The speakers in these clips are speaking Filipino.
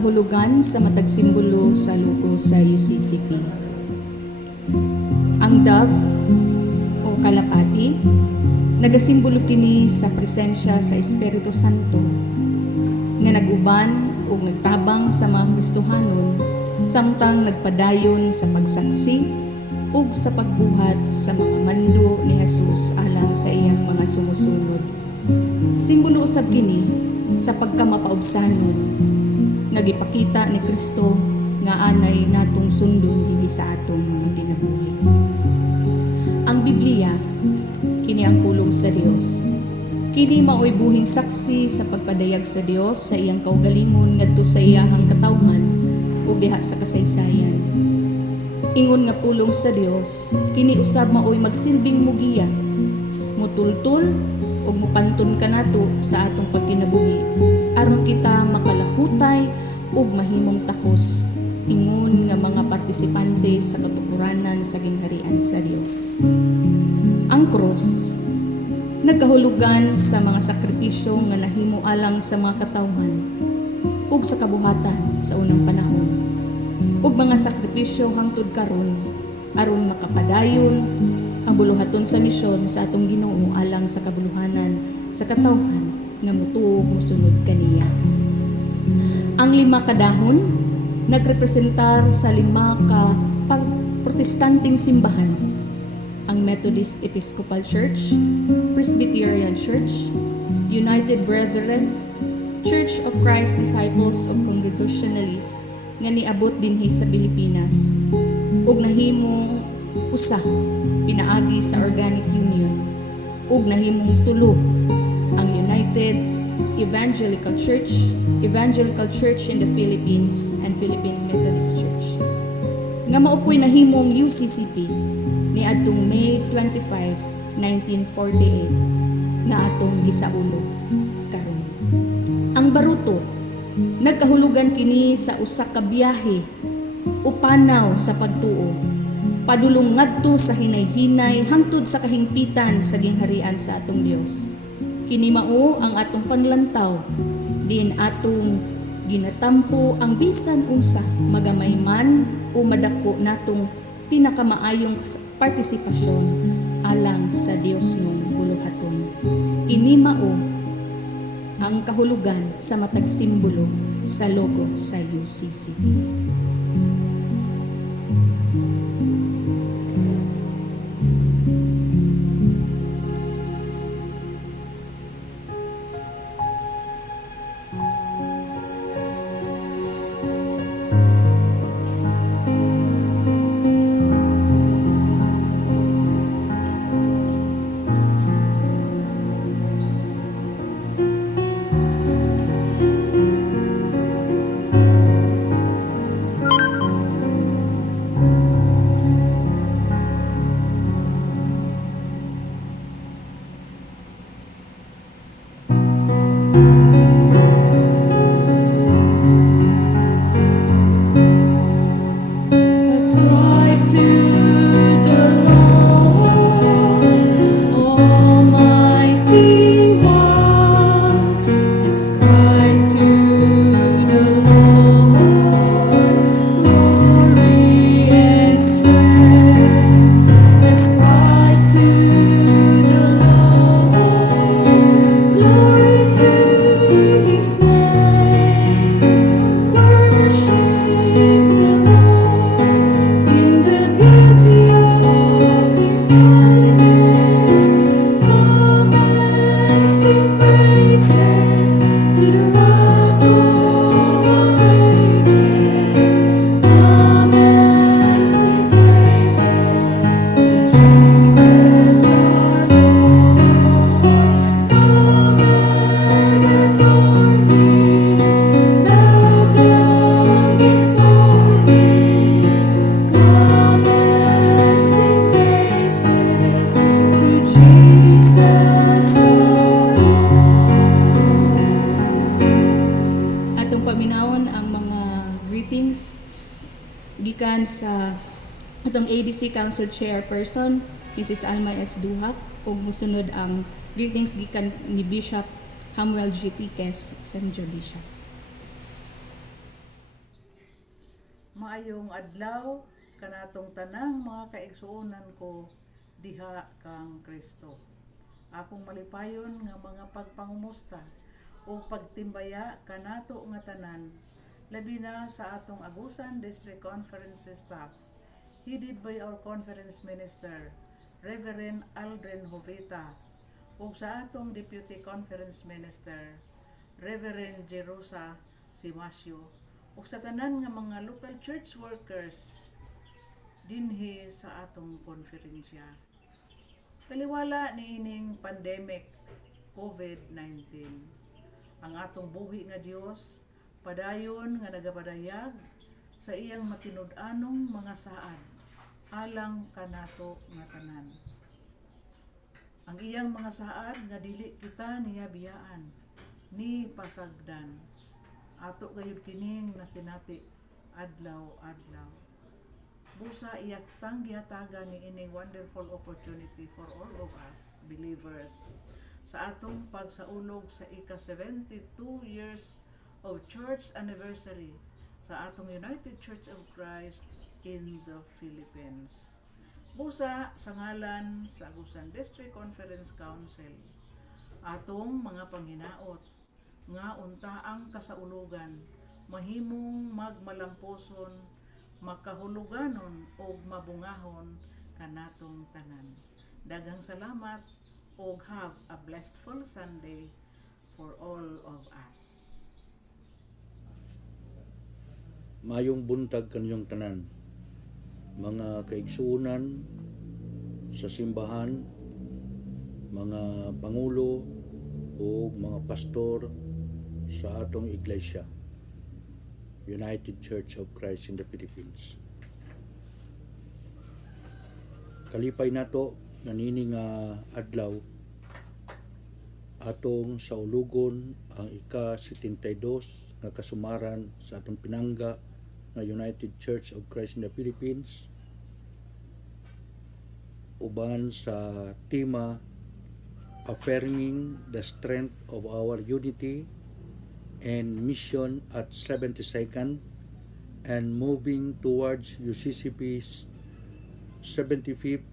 kahulugan sa matag simbolo sa logo sa UCCP. Ang dove o kalapati nagasimbolo kini sa presensya sa Espiritu Santo nga naguban o nagtabang sa mga Kristohanon samtang nagpadayon sa pagsaksi ug sa pagbuhat sa mga mando ni Jesus alang sa iyang mga sumusunod. Simbolo usab kini sa pagkamapaubsanon nagipakita ni Kristo nga anay natong sundon dinhi sa atong kinabuhi. Ang Biblia kini ang pulong sa Dios. Kini maoy buhing saksi sa pagpadayag sa Dios sa iyang kaugalingon ngadto sa iyahang katawhan ug diha sa kasaysayan. Ingon nga pulong sa Dios, kini usab maoy magsilbing mugiya, mutultul ug mupantun kanato sa atong pagkinabuhi aron kita makalahutay ug mahimong takos ingon nga mga partisipante sa katukuranan sa gingharian sa Dios. Ang cross nagkahulugan sa mga sakripisyo nga nahimo alang sa mga katawhan ug sa kabuhatan sa unang panahon ug mga sakripisyo hangtod karon aron makapadayon ang buluhaton sa misyon sa atong Ginoo alang sa kabuluhanan sa katawhan nga mutuo mosunod kaniya. Ang 5 ka dahon nagrepresentar sa 5 ka protestanteng simbahan: ang Methodist Episcopal Church, Presbyterian Church, United Brethren, Church of Christ Disciples of Congregationalists nga niabot dinhi sa Pilipinas ug nahimong usa pinaagi sa Organic Union ug nahimong tulo ang United Evangelical Church in the Philippines and Philippine Methodist Church nga maopoy nahimong UCCP ni adtong May 25, 1948 nga atong gisaulo karon. Ang baruto nagkahulugan kini sa usa ka biyahe o panaw sa pagtuo padulong ngadto sa hinay-hinay hangtod sa kahingpitan sa gingharian sa atong Dios. Kini mao ang atong panlantaw din atong ginatampo ang bisan unsa magamay man o madako natong pinakamaayong partisipasyon alang sa Dios nung buluhaton. Kini mao ang kahulugan sa matag simbolo sa logo sa UCCP. Ascribe to the Lord, Almighty One. Ascribe to the Lord glory and strength. Ascribe to the Lord glory to His name. Worship the Lord in the beauty of His holiness. Come and sing praises to the Rock of all ages. Come and sing praises to Jesus our Lord. Come and adore Him, bow down before Him. Come and sing praises to Jesus our Lord. Atong paminawon ang mga greetings gikan sa atong ADC Council Chairperson Mrs. Alma S. Duhak ug musunod ang greetings gikan ni Bishop Hamuel G. Tiques, San Joe Bishop. maayong adlaw kanatong tanang mga kaigsuonan ko diha kang Kristo. Akong malipayon nga mga pagpangumusta o pagtimbaya kanato nga tanan, labi na sa atong Agusan District Conference staff, headed by our Conference Minister, Reverend Aldrin Jovita, ug sa atong Deputy Conference Minister, Reverend Jerusa Simasio, ug sa tanan nga mga local church workers dinhi sa atong konferensya. Taliwala ni ining pandemic COVID-19, ang atong buhi nga Dios padayon nga nagapadayag sa iyang matinud-anong mga saad alang kanato nga tanan. Ang iyang mga saad nga dili kita niya biyaan ni pasagdan. Ato gayud kining nasinati adlaw-adlaw. Busa iyak tanggihatagan ni ining wonderful opportunity for all of us believers sa atong pagsaulog sa ika-72 years of church anniversary sa atong United Church of Christ in the Philippines. Busa sa ngalan sa Agusan District Conference Council, atong mga panghinaot nga untaang kasaulugan mahimong magmalamposon, makahuluganon o mabungahon kanatong tanan. Daghang salamat og have a blessed Sunday for all of us. Mayong buntag kanyong tanan, mga kaigsuunan sa simbahan, mga pangulo o mga pastor sa atong iglesia, United Church of Christ in the Philippines. Kalipay nato nanini nga adlaw atong saulugon ang ika-72 nga kasumaran sa atong pinangga nga United Church of Christ in the Philippines, uban sa tema affirming the strength of our unity and mission at 72nd and moving towards UCCP's 75th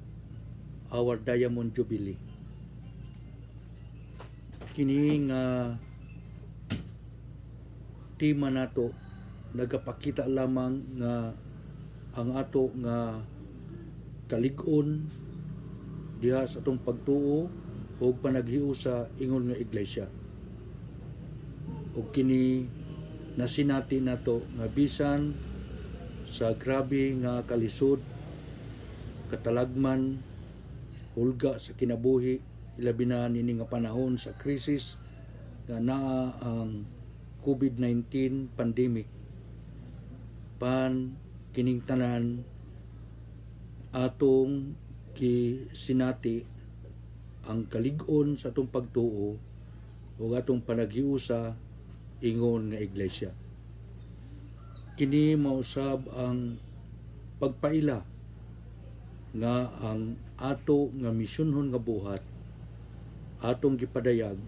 our Diamond Jubilee. Kini nga tema nato nagapakita lamang nga ang ato nga kalig-on diha sa atong pagtuo o panaghiu sa ingon nga iglesia. O kini nasinati nato nga bisan sa grabe nga kalisod, katalagman, hulga sa kinabuhi, ilabi na nini nga panahon sa krisis nga naa ang COVID-19 pandemic, pan kining tanan atong gisinati ang kalig-on sa atong pagtuo o atong panaghiusa ingon nga iglesia. Kini mausab ang pagpaila nga ang ato nga misyonhon nga buhat atong gipadayag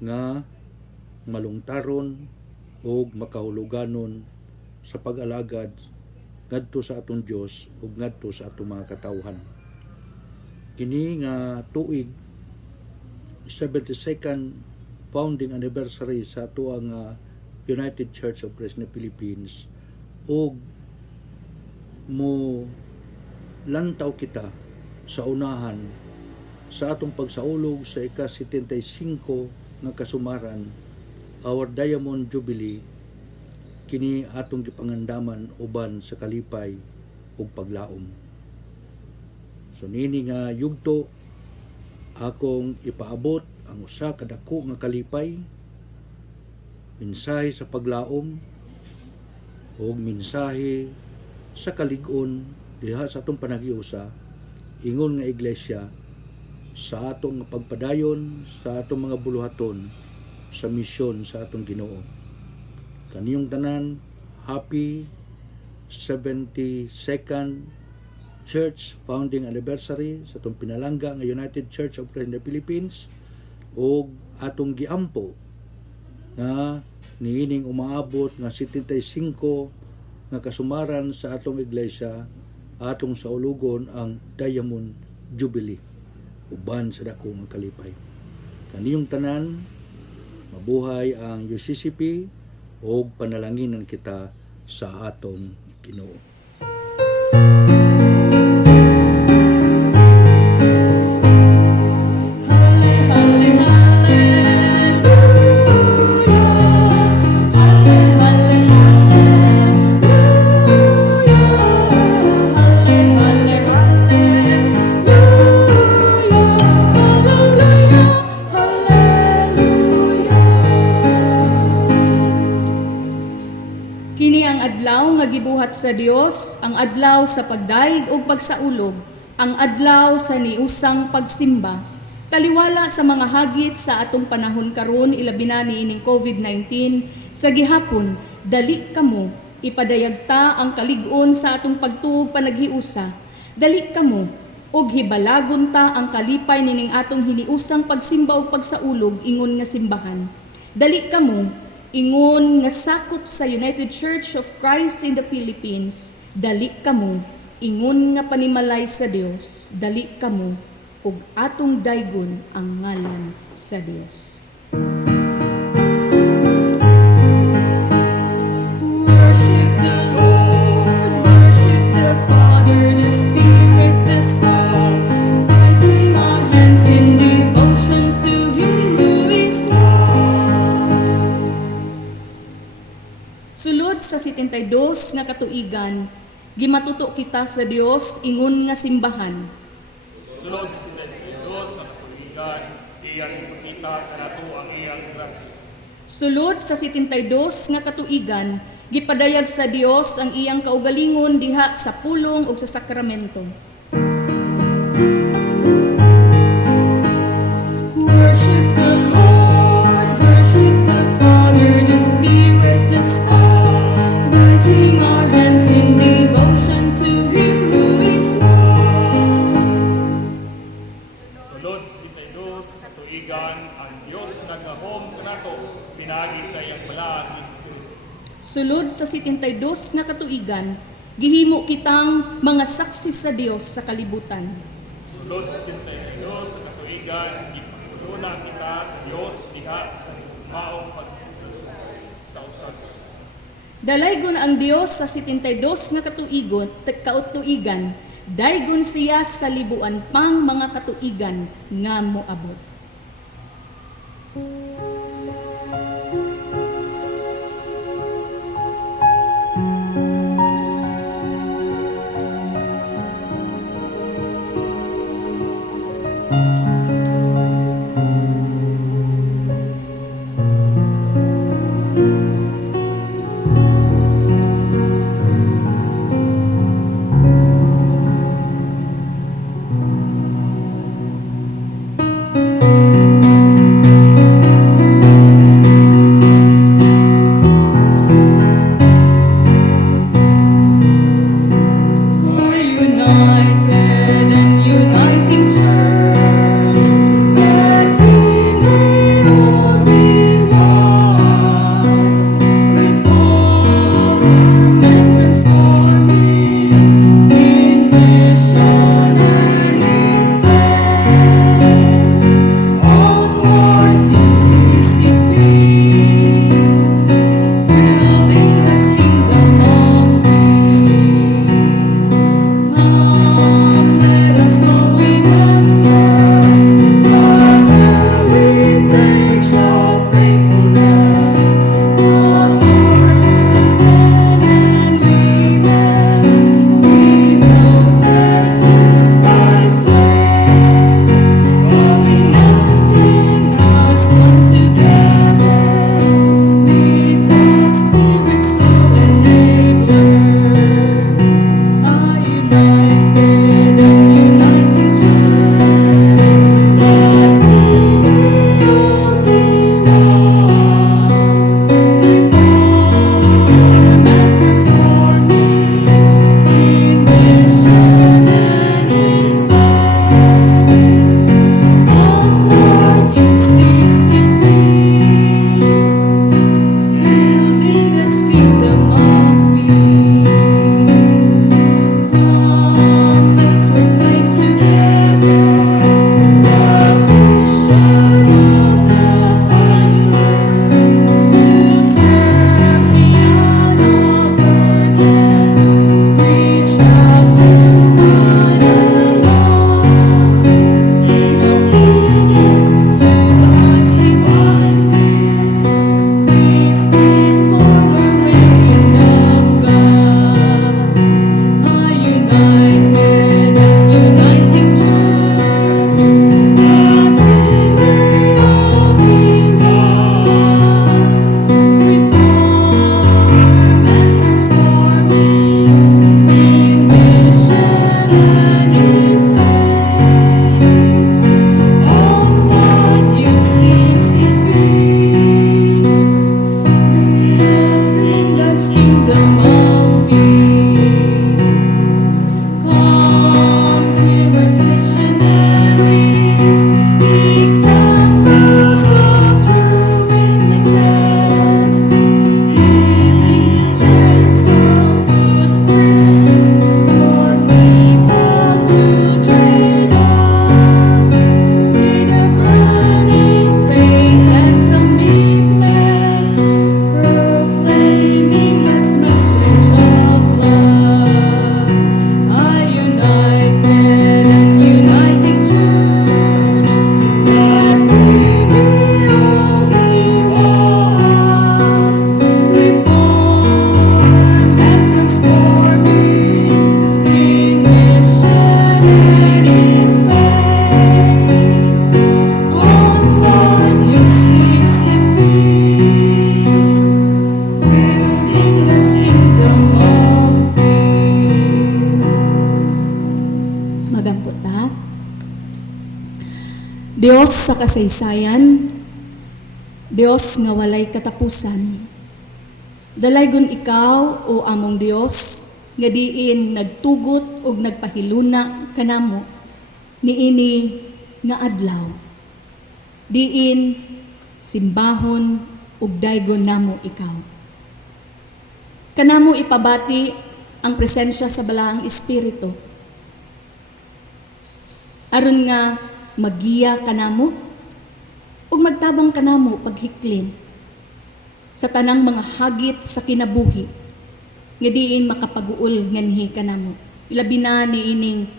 nga malungtaron o makahuluganon sa pag-alagad ngadto sa atong Dios ug ngadto sa atong mga katawhan. Kini nga tuig 72nd founding anniversary sa ato ang United Church of Christ in the Philippines, ug mo lantaw kita sa unahan sa atong pagsaulog sa ika-75 nga kasumaran our Diamond Jubilee, kini atong gipangandaman uban sa kalipay ug paglaom. So nini nga yugto akong ipaabot ang usa ka dako nga kalipay, mensahe sa paglaom ug mensahe sa kalig-on diha sa atong panaghiusa ingon nga iglesia sa atong pagpadayon sa atong mga buluhaton sa misyon sa atong Ginoo. Kaniyong tanan, happy 72nd Church Founding Anniversary sa atong pinalangga nga United Church of Christ in the Philippines, o atong giampo nga niining umaabot nga 75 nga kasumaran sa atong iglesia, atong saulugon ang Diamond Jubilee uban sa dako nga kalipay. Kaniyong tanan, mabuhay ang UCCP o panalanginan kita sa atong Ginoo. Kini ang adlaw nga gibuhat sa Dios, ang adlaw sa pagdaig ug pagsaulog, ang adlaw sa niusang pagsimba. Taliwala sa mga hagit sa atong panahon karon, ilabi na niining COVID-19, sa gihapon, dali kamo, ipadayag ta ang kalig-on sa atong pagtuog panaghiusa. Dali kamo, og hibalagon ta ang kalipay nining atong hiniusang pagsimba ug pagsaulog ingon nga simbahan. Dali kamo, ingon nga sakop sa United Church of Christ in the Philippines, dali kamo, ingon nga panimalay sa Dios, dali kamo, ug atong daygon ang ngalan sa Dios. Worship the Lord, worship the Father, the Spirit, the Son, raising our hands in devotion to Him who is Lord. Sulod sa 72 nga katuigan, gimatuto kita sa Dios ingon nga simbahan. Sulod sa 72 sa katuligan, iyang ipakita kanato ang iyang grasya. Sulod sa 72 nga katuigan, gipadayag sa Dios ang iyang kaugalingon diha sa pulong ug sa sakramento. Worship the Lord, worship the Father, the Spirit, the Son, raising our hands in devotion to Him who is Lord. Sulod sa 72 sa katuligan, ang Diyos nagahom kanato pinagi sa iyang balaang Espiritu. Sulod sa 72 nga katuigan, gihimo kitang mga saksi sa Dios sa kalibutan. Sulod sa 72 sa katuligan, ipagtuluna kita sa Diyos diha sa maong pagsusunod sa usados. Dalaygon ang Dios sa 72 nga kautuigan, daygon siya sa libuan pang mga katuigan nga moabot. Dios sa kasaysayan, Dios nga walay katapusan. Dalaygon ikaw o among Dios nga diin nagtugot og nagpahiluna kanamo niini nga adlaw. Diin simbahon ug daygon namo ikaw. Kanamo ipabati ang presensya sa balaang espiritu. Aron nga magiya kanamo ug magtabang kanamo paghiklin sa tanang mga hagit sa kinabuhi nga diin makapaguol nganhi kanamo. Labi na niining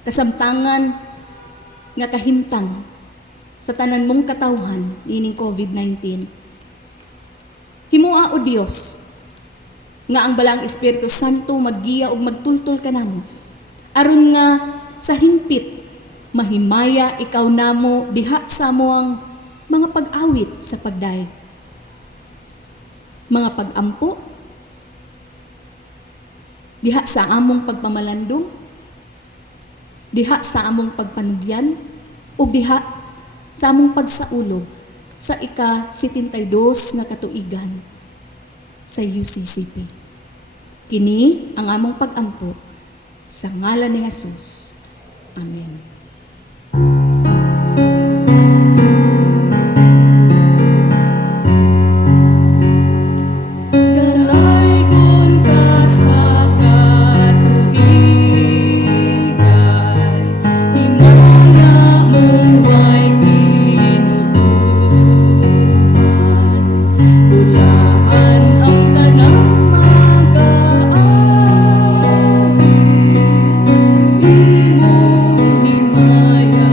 kasamtangan nga kahimtang sa tanan mong katawhan niining COVID-19. Himoa o Dios nga ang balang Espiritu Santo maggiya ug magtultol kanamo aron nga sa hingpit mahimaya ikaw namo diha sa amoang mga pag-awit sa pagdaig, mga pag-ampo diha sa among pagpamalandong, diha sa among pagpanugyan ug diha sa among pagsaulog sa ika-72 nga katuigan sa UCCP. Kini ang among pag-ampo sa ngalan ni Jesus. Amen. Dalaygon ka sa katuigan, himaya mong way kinutuban, ulahan ang tanang mag-aawit, imong himaya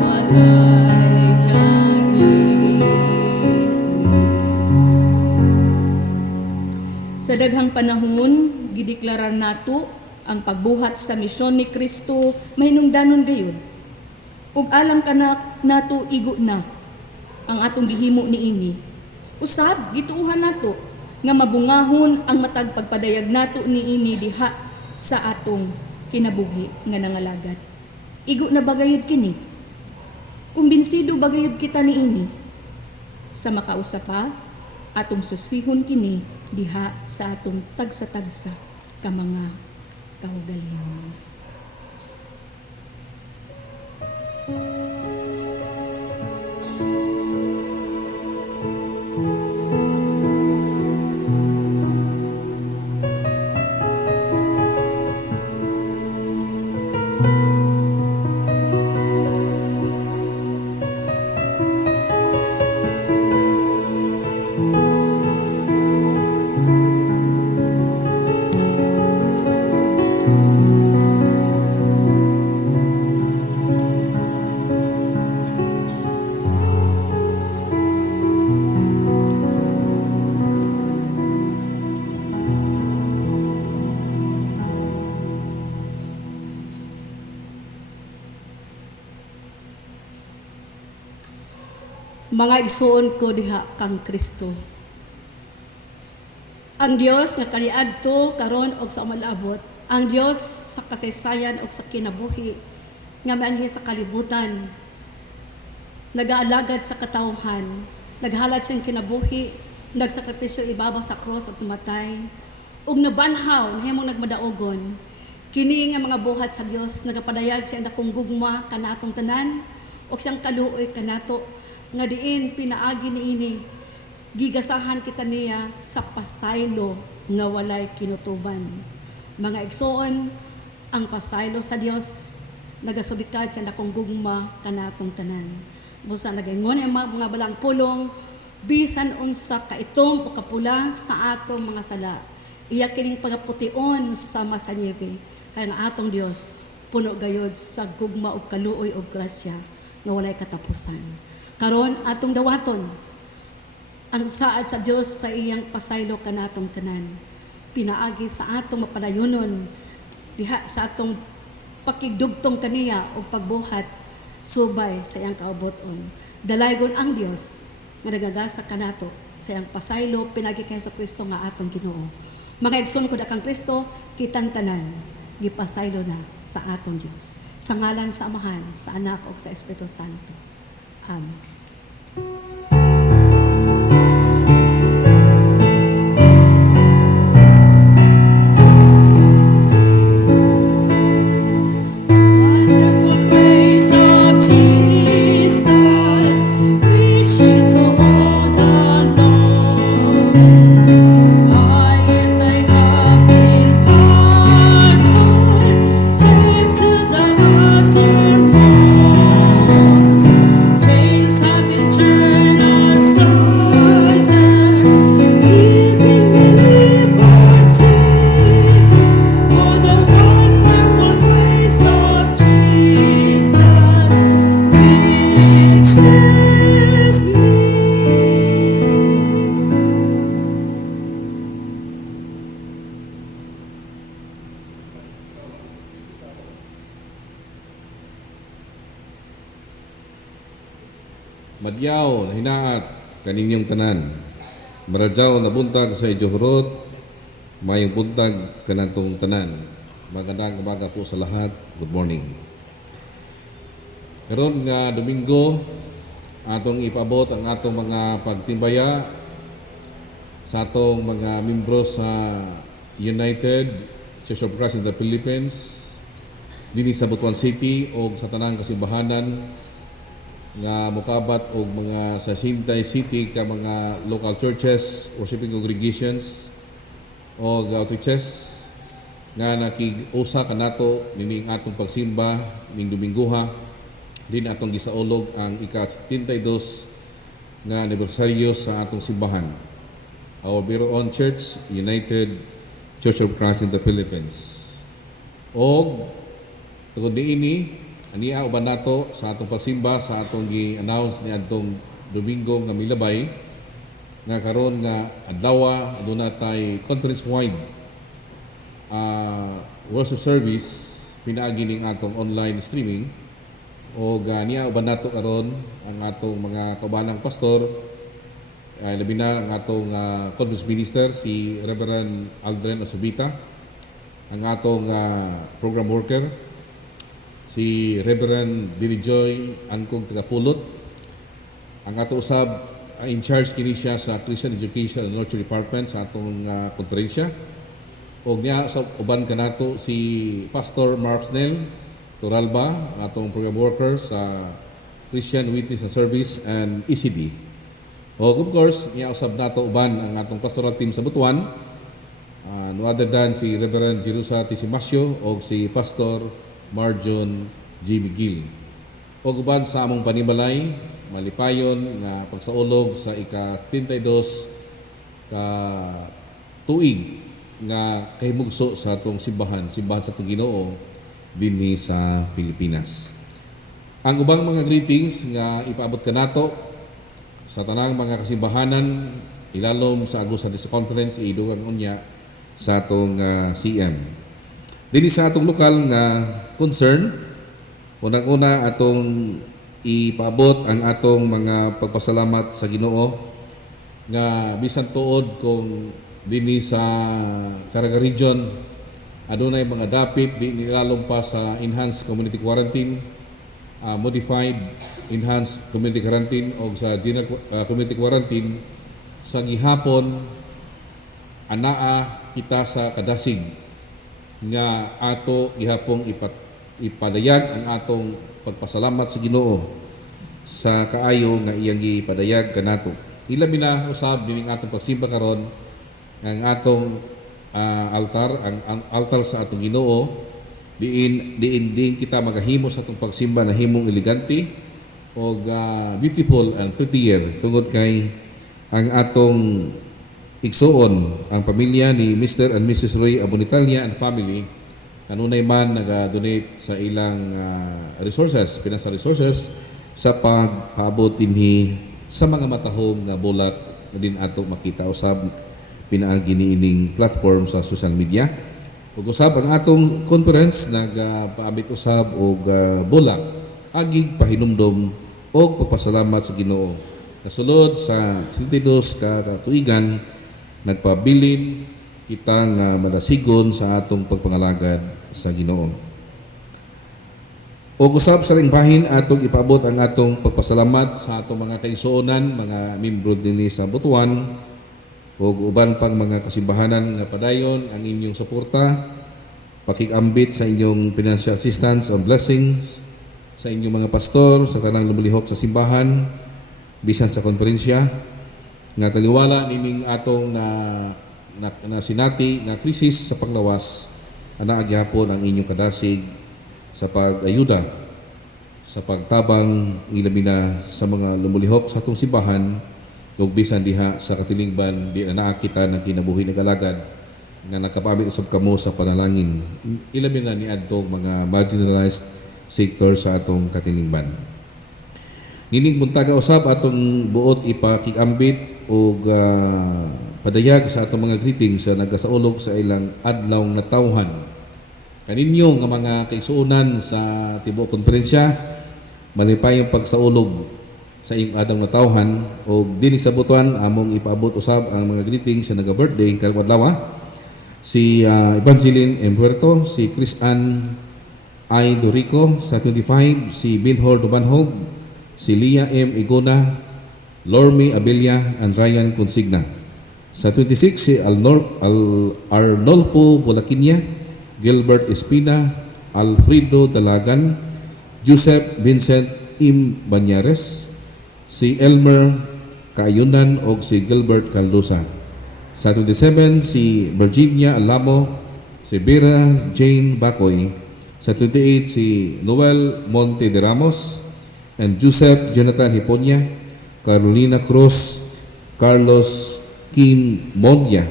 walay kahit. Sa daghang panahon, gideklarar nato ang pagbuhat sa misyon ni Kristo mahinungdanon gayon. Ug alam ka nato igo na ang atong gihimo niini. Usab gituuhan nato nga mabungahon ang matag pagpadayag nato niini diha sa atong kinabuhi nga nangalagad. Igo na bagayod kini. Kumbinsido bagayod kita niini. Sa makausapa, atong susihon kini diha sa atong tagsa-tagsa ka mga kaugalingon. Mga igsoon ko diha kang Kristo. Ang Dios nga kaniadto karon og sa umalabot, ang Dios sa kasaysayan og sa kinabuhi nga manhi sa kalibutan, nagaalagad sa katawhan, naghalad siyang kinabuhi, nagsakripisyo ibabaw sa cross ug tumatay, ug nabanhaw nahimong nagmadaogon. Kini nga mga buhat sa Dios nagapadayag sa dakong gugma kanatong tanan ug siyang kaluoy kanato nga diin pinaagi niini gigasahan kita niya sa pasaylo nga walay kinutuban. Mga igsoon, ang pasaylo sa Dios nagasubikad sa dakong gugma kanatong tanan. Busa nagaingon ang mga balang pulong bisan unsa kaitom o kapula sa atong mga sala. Iya kining pagapution sa masanyebe kay nga atong Dios puno gayod sa gugma ug kaluoy ug grasya nga walay katapusan. Karon atong dawaton ang saad sa Dios sa iyang pasaylo kanatong tanan. Pinaagi sa atong mapadayonon diha sa atong pakigdugtong kaniya o pagbuhat subay sa iyang kauboton. Dalaygon ang Dios nga nagagasa kanato sa iyang pasaylo pinagi kay Hesus Kristo nga atong Ginoo. Mga igsoon ko dakang Kristo kitang tanan gipasaylo na sa sa aton Dios. Sa ngalan sa Amahan, sa Anak ug sa Espiritu Santo. Amen. Wonderful grace of Jesus, reaching to all the lost. By it I have been pardoned, saved to the uttermost. Chains have been turned asunder, giving me liberty. For the wonderful grace of Jesus reaches me. Madyaw na hinaat kaninyong tanan. Maradyaw na buntag sa ijuhurot, mayong buntag kanatong tanan. Magandang umaga po sa lahat. Good morning. Karon nga Domingo, atong ipabot ang atong mga pagtimbaya sa atong mga membro sa United Church of Christ in the Philippines, dinhi sa Butuan City o sa tanang kasimbahanan nga mokabat og mga sa Sintay City ka mga local churches, worshiping congregations o outreaches nga nakiusa kanato nining atong pagsimba ning Dominguha din atong gisaulog ang ika-72 nga anibersaryo sa atong simbahan. Our very own church, United Church of Christ in the Philippines. Og tungod niini ania uban nato sa atong pagsimba sa atong gi-announce ni adtong Domingo nga milabay nga karon nga adlaw aduna tay conference-wide worship service pinaagi ning atong online streaming o ania uban nato karon ang atong mga kaubanang pastor labi na ang atong conference minister si Reverend Aldrin Osubita, ang atong program worker si Reverend Dinijoy Ankong Tagapulot, ang ato usab in charge kini siya sa Christian Education and Nurture Department sa atong konferensya. Og niya sa uban kanato si Pastor Mark Snell Turalba, ang atong program worker sa Christian Witness and Service and ECD. Og of course, niya usab nato uban ang atong pastoral team sa Butuan, no other than si Reverend Jerusa Tisimasio o si Pastor Marjon G. Miguel. O guban sa among panimalay, malipayon nga pagsaulog sa ika-72 ka tuig nga kahimugso sa atong simbahan sa atong Ginoo dinhi sa Pilipinas. Ang ubang mga greetings nga ipaabot kanato sa tanang mga kasimbahanan ilalom sa Agusa District Conference idugang unya sa atong CM. Dinhi sa atong lokal nga concern, unang-una atong ipaabot ang atong mga pagpasalamat sa Ginoo nga bisan tuod kung dinhi sa Caraga Region adunay mga dapit di nilalom pa sa enhanced community quarantine, modified enhanced community quarantine o sa general community quarantine sa gihapon anaa kita sa kadasig nga ato gihapong ipadayag ang atong pagpasalamat sa Ginoo sa kaayo nga iyang gipadayag kanato. Ilabi na usab dining atong pagsimba karon ang atong altar, ang altar sa atong Ginoo diin kita magahimo sa atong pagsimba na himong elegante o beautiful and prettier tungod kay ang atong igsuon ang pamilya ni Mr. and Mrs. Roy Abonitalia and family kanunay man naga-donate sa ilang resources, financial resources sa pagpaabot dinhi sa mga matahom nga bulat na din ato makita usab pinaagi niining platform sa social media. Ug usab ang atong conference nagapaabot usab og bulak agig pahinumdom og pagpasalamat sa Ginoo. Kasulod sa 72 ka katuigan nagpabilin kita nga madasigon sa atong pagpangalagad sa Ginoo. O usab sa ring bahin atong ipaabot ang atong pagpasalamat sa atong mga kaigsuonan, mga membro dinhi sa Butuan o uban pang mga kasimbahanan nga padayon ang inyong suporta, pakikambit sa inyong financial assistance and blessings sa inyong mga pastor, sa tanang lumulihok sa simbahan, bisan sa konferensya, nga taliwala niming atong na sinati nga krisis sa panglawas, ana agyapon ang inyong kadasig sa pag-ayuda sa pagtabang ilabi na sa mga lumulihok sa atong simbahan ug bisan diha sa katilingban di na nakita ng kinabuhi nagalagad nga nakapamit usab kamo sa panalangin ilabi nga niadtong mga marginalized sectors sa atong katilingban. Nining buntaga usab atong buot ipakikambit ug padayag sa atong mga greetings sa nagasaulog sa ilang adlaw na tawhan. Kaninyo nga mga kaigsuonan sa tibuok konferensya, malipay yung pagsaulog sa iyong adlaw na tawhan o dinhi sa Butuan among ipaabot usab ang mga greetings sa naga-birthday karong adlaw. Si Evangeline M. Puerto, si Chris Ann I. Dorico sa 25, si Binhor Dubanhog, si Lia M. Igona, Lormi Abilia, and Ryan Consigna. Sa 26, si Arnolfo Bulaquinia, Gilbert Espina, Alfredo Dalagan, Joseph Vincent M. Banyares, si Elmer Kaayunan o si Gilbert Caldosa. Sa 27, si Virginia Alamo, si Vera Jane Bacoy. Sa 28, si Noel Monte de Ramos and Joseph Jonathan Hiponya, Carolina Cruz, Carlos Kim Monya.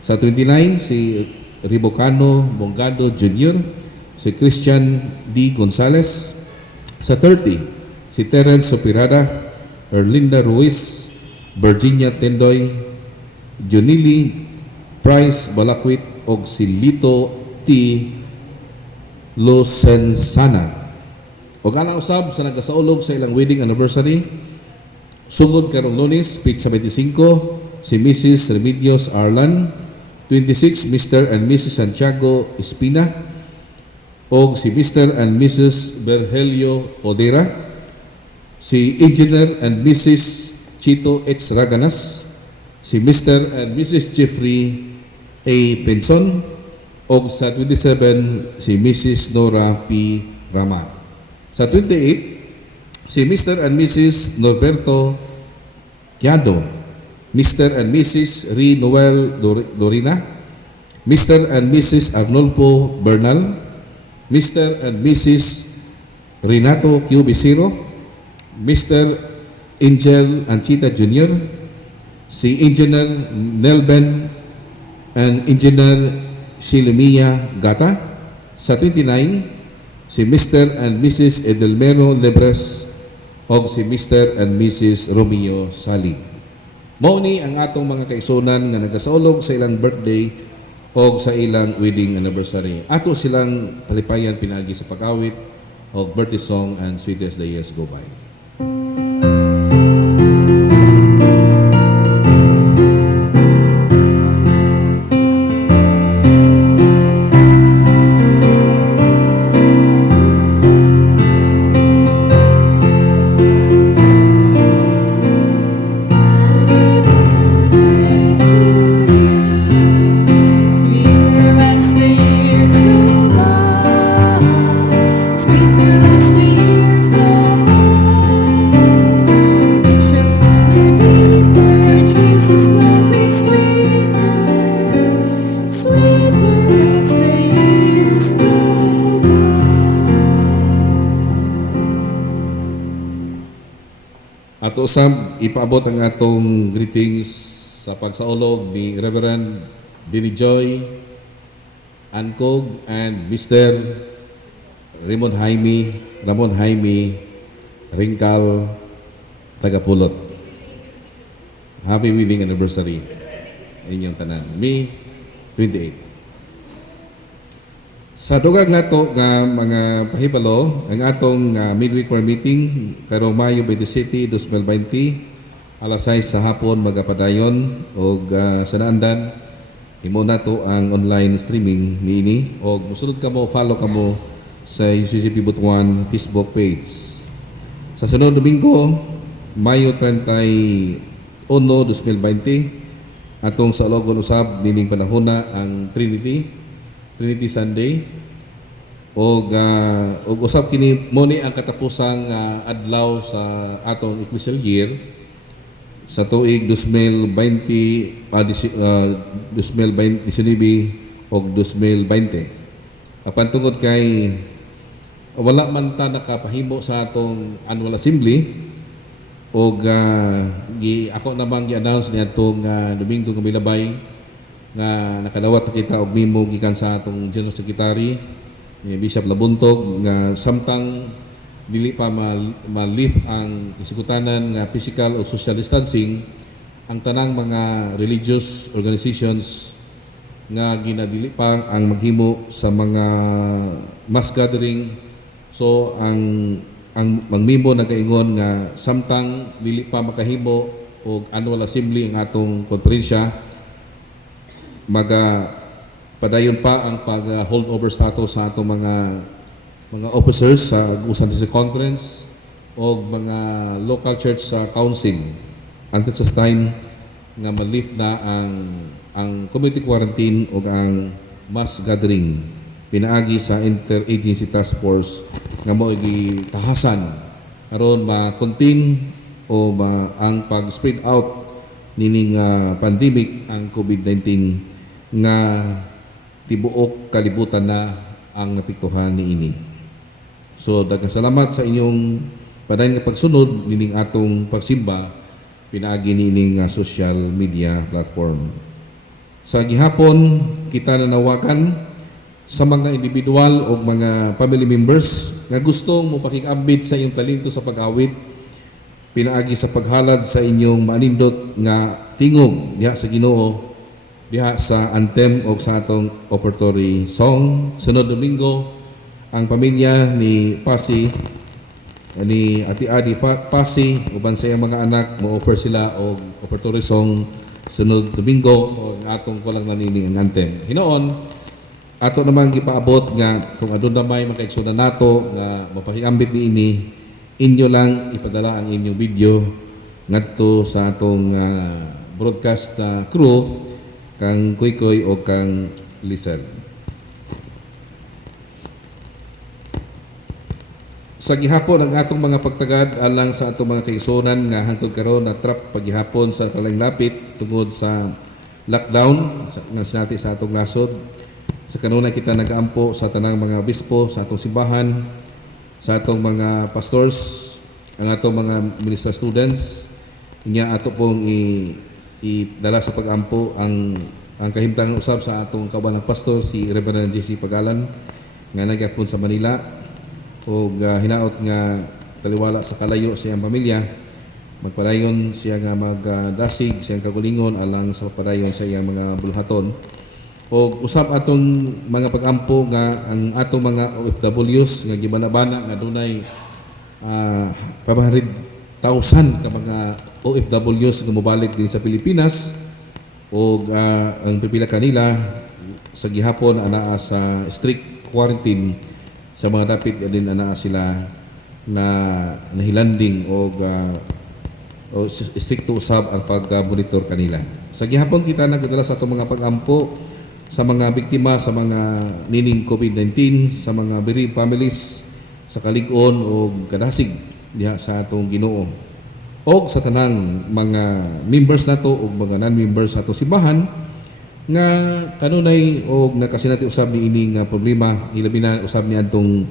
Sa 29, si Ribocano Mongado Jr., si Christian D. Gonzalez. Sa 30, si Terence Sopirada, Erlinda Ruiz, Virginia Tendoy, Junili Price Balakwit o si Lito T. Losensana. O gana usab sa nagasaulog sa ilang wedding anniversary, sugod karong Lunes, page 75, si Mrs. Remedios Arlan, 26, Mr. and Mrs. Santiago Espina, o si Mr. and Mrs. Berhelio Podera, si Engineer and Mrs. Chito H. Raganas, si Mr. and Mrs. Jeffrey A. Penson, o sa 27, si Mrs. Nora P. Rama. Sa 28, si Mr. and Mrs. Norberto Quiado, Mr. and Mrs. Ri Noel Dorina, Mr. and Mrs. Arnolfo Bernal, Mr. and Mrs. Renato Q. Bisiro, Mr. Angel Anchita Jr., si Engineer Nelben and Engineer Silemia Gata. Sa 29, si Mr. and Mrs. Edelmero Lebres o si Mr. and Mrs. Romeo Salig. Mao ni ang atong mga kaigsuonan nga nagasaulog sa ilang birthday o sa ilang wedding anniversary. Ato silang palipayan pinagi sa pag-awit o birthday song and sweet as the years go by. Sweeter as the years go by, sweeter as the years go by, richer, fuller, deeper, Jesus' love is sweeter, sweeter as the years go by. Ato usab ipaabot ang atong greetings sa pagsaulog ni Reverend Dini Joy Ancog and Mr. Ramon Jaime Ringkal Tagapulot. Happy wedding anniversary inyong tanan. May 28. Sa dugag nato nga mga pahibalo, ang atong midweek prayer meeting karong Mayo 27, 2020, alas 6 sa hapon magapadayon o sa naandan himo nato ang online streaming niini o musulod kamo, follow kamo sa UCCP Butuan Facebook page. Sa sunod Domingo, Mayo 31, 2020, atong sa Ologon usab dining panahona ang Trinity Sunday, og usab kini mo ni ang katapusang adlaw sa atong ecclesial year sa tuig 2020, 2019 o 2020. Apan tungod kay wala man ta nakapahimo sa atong annual assembly, og ako namang gi-announce niadtong Domingo nga milabay nga nakadawat kita og memo gikan sa atong General Secretary Bishop Labuntog nga samtang dili pa ma-lift ang isikutanan nga physical o social distancing, ang tanang mga religious organizations nga ginadili pa ang maghimo sa mga mass gathering. So ang magmimo nagaingon nga samtang dili pa makahimo og annual assembly ang atong konferensya, padayon pa ang pag hold over status sa atong mga officers sa Agusan District Conference o mga local church sa council until sa time nga ma-lift na ang community quarantine o ang mass gathering pinaagi sa interagency task force nga mo gitahasan aron ma-contain o ang pag-spread out nining pandemic ang COVID-19 nga tibuok kalibutan na ang napiktuhan niini. So daghang salamat sa inyong padayon nga pagsunod nining atong pagsimba pinaagi nining social media platform. Sa gihapon kita nanawagan sa mga individual o mga family members nga gustong mopakig-ambit sa inyong talento sa pag-awit pinaagi sa paghalad sa inyong manindot nga tingog diha sa Ginoo, diha sa anthem o sa atong offertory song. Sunod Domingo, ang pamilya ni Pasi, ni Ati Adi Pasi, uban sa iyang mga anak, mo-offer sila og offertory song sunod Domingo o atong kulang nanini ang anthem. Hinoon, ato naman gipaabot nga kung adun na may makaigsunan nato nga mapakigambit niini, inyo lang ipadala ang inyong video ngadto sa atong broadcast crew kang Koy o kang Lizel. Sa gihapon ang atong mga pagtagad alang sa atong mga kaigsunan nga hangtod karon na trap paghihapon sa palanglapit tungod sa lockdown nga sinati sa atong nasod. Sa kanunay kita nagaampo sa tanang mga bispo sa atong simbahan, sa atong mga pastors, ang atong mga minister students, inya ato pong idala sa pag-ampo ang kahimtangan usab sa atong kauban ng pastor si Reverend JC Pagalan nga nagyapon sa Manila o hinaot nga taliwala sa kalayo sa iyang pamilya, magpadayon siya nga magdasig siyang kagulingon alang sa padayon sa iyang mga bulhaton. O usab atong mga pag-ampo nga ang atong mga OFWs nga gibanabana nga dunay 500,000 ka mga OFWs nga mobalik din sa Pilipinas o ang pipila kanila sa gihapon anaa sa strict quarantine sa mga dapit din anaa sila na nahilanding o stricto usab ang pag-monitor kanila. Sa gihapon kita nagdala sa atong mga pag-ampo sa mga biktima sa mga nining COVID-19, sa mga bereaved families, sa kalig-on o kadasig diha sa atong Ginoo. O sa tanang mga members nato o mga non-members sa atong simbahan nga kanunay o nakasinati usab ni ini nga problema, ilabi na usab ni adtong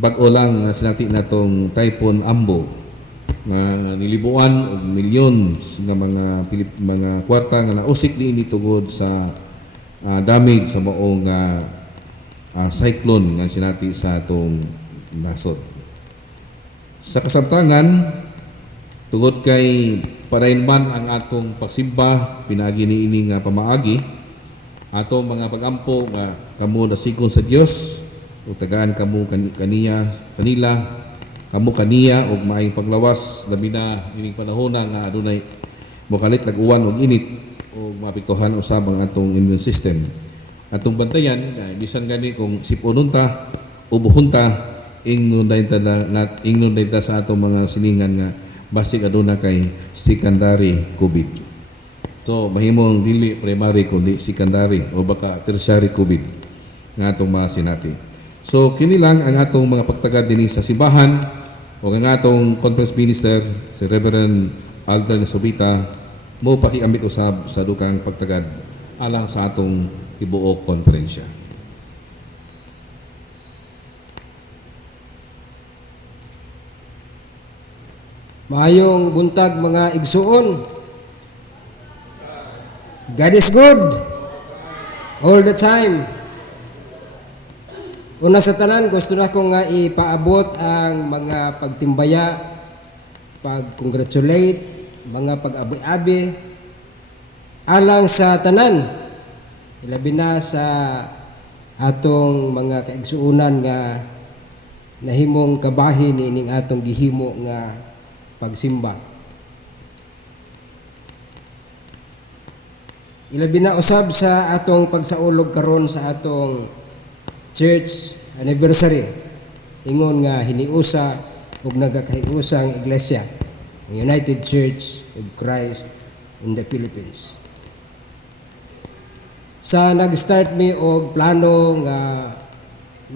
bag-o lang nga sinati natong Typhoon Ambo nga nilibuan og millions nga mga kwarta nga nausik niini tungod sa damage sa maong cyclone nga sinati sa atong nasod. Sa kasamtangan, tungod kay parainman ang atong pagsimba pinaagi niini nga pamaagi, atong mga pag-ampo nga kamo nasigon sa Dios ug tagaan kamo kanila kamo kaniya og maayong paglawas labi na ining panahon nga adunay mokalit tag-uwan og init o mapiktuhan usab ang atong immune system. Atong bantayan, bisan gani kung sipunon ta ubuhunta ingnon dayta sa atong mga silingan nga basig aduna kay secondary COVID. So mahimong dili primary kundi secondary o baka tertiary COVID nga atong mga sinati. So kini lang ang atong mga pagtagad dinhi sa simbahan o ang atong conference minister si Reverend Alder Nasubita mo pakiamit usab sa dukang pagtagad alang sa atong tibuok konferensya. Maayong buntag mga igsuon. God is good all the time. Una sa tanan, gusto na ko nga ipaabot ang mga pagtimbaya, pag-congratulate, mga pag-abi-abi alang sa tanan. Labi na sa atong mga kaigsuunan nga nahimong kabahin ining atong gihimo nga pagsimba. Ilabi na usab sa atong pagsaulog karon sa atong church anniversary. Ingon nga hiniusa ug nagakahiusa ang iglesia, ang United Church of Christ in the Philippines. Sa nag-start mi og plano nga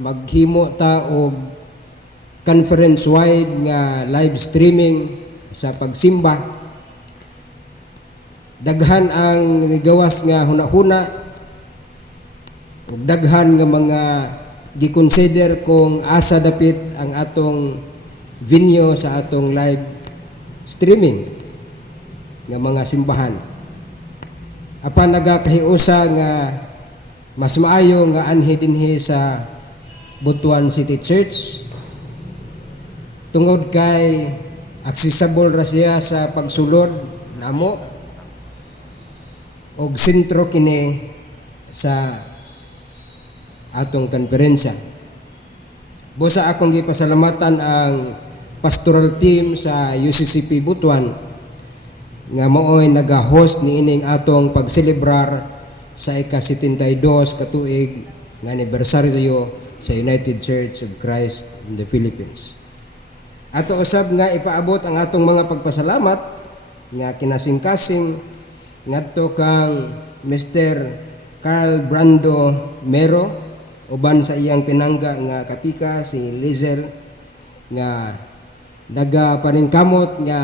maghimo ta og conference-wide nga live streaming sa pagsimba. Daghan ang gawas nga hunahuna ug daghan nga mga gi-consider kung asa dapit ang atong venue sa atong live streaming nga mga simbahan. Apan nagakahiusa nga mas maayo nga anhi dinhi sa Butuan City Church tungod kay accessible ra siya sa pagsulod namo og sentro kini sa atong konferensya. Busa akong gipasalamatan ang pastoral team sa UCCP Butuan nga mao'y naga-host niining atong pagselebrar sa ika-72 katuig nga anibersaryo sa United Church of Christ in the Philippines. Ato usab nga ipaabot ang atong mga pagpasalamat nga kinasing-kasing ngadto kang Mr. Carl Brando Mero uban sa iyang pinangga nga kapika si Lizel nga nagapaningkamot nga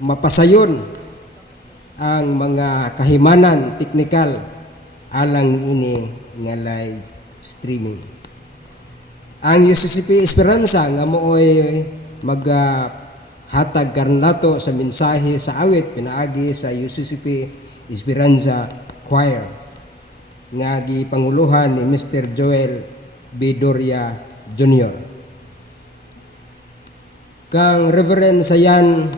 mapasayon ang mga kahimanan teknikal alang ini nga live streaming. Ang UCCP Esperanza nga mooy maghatag karon nato sa mensahe sa awit pinaagi sa UCCP Esperanza Choir nga gipanguluhan ni Mr. Joel B. Doria Jr. Kang Reverend Sayan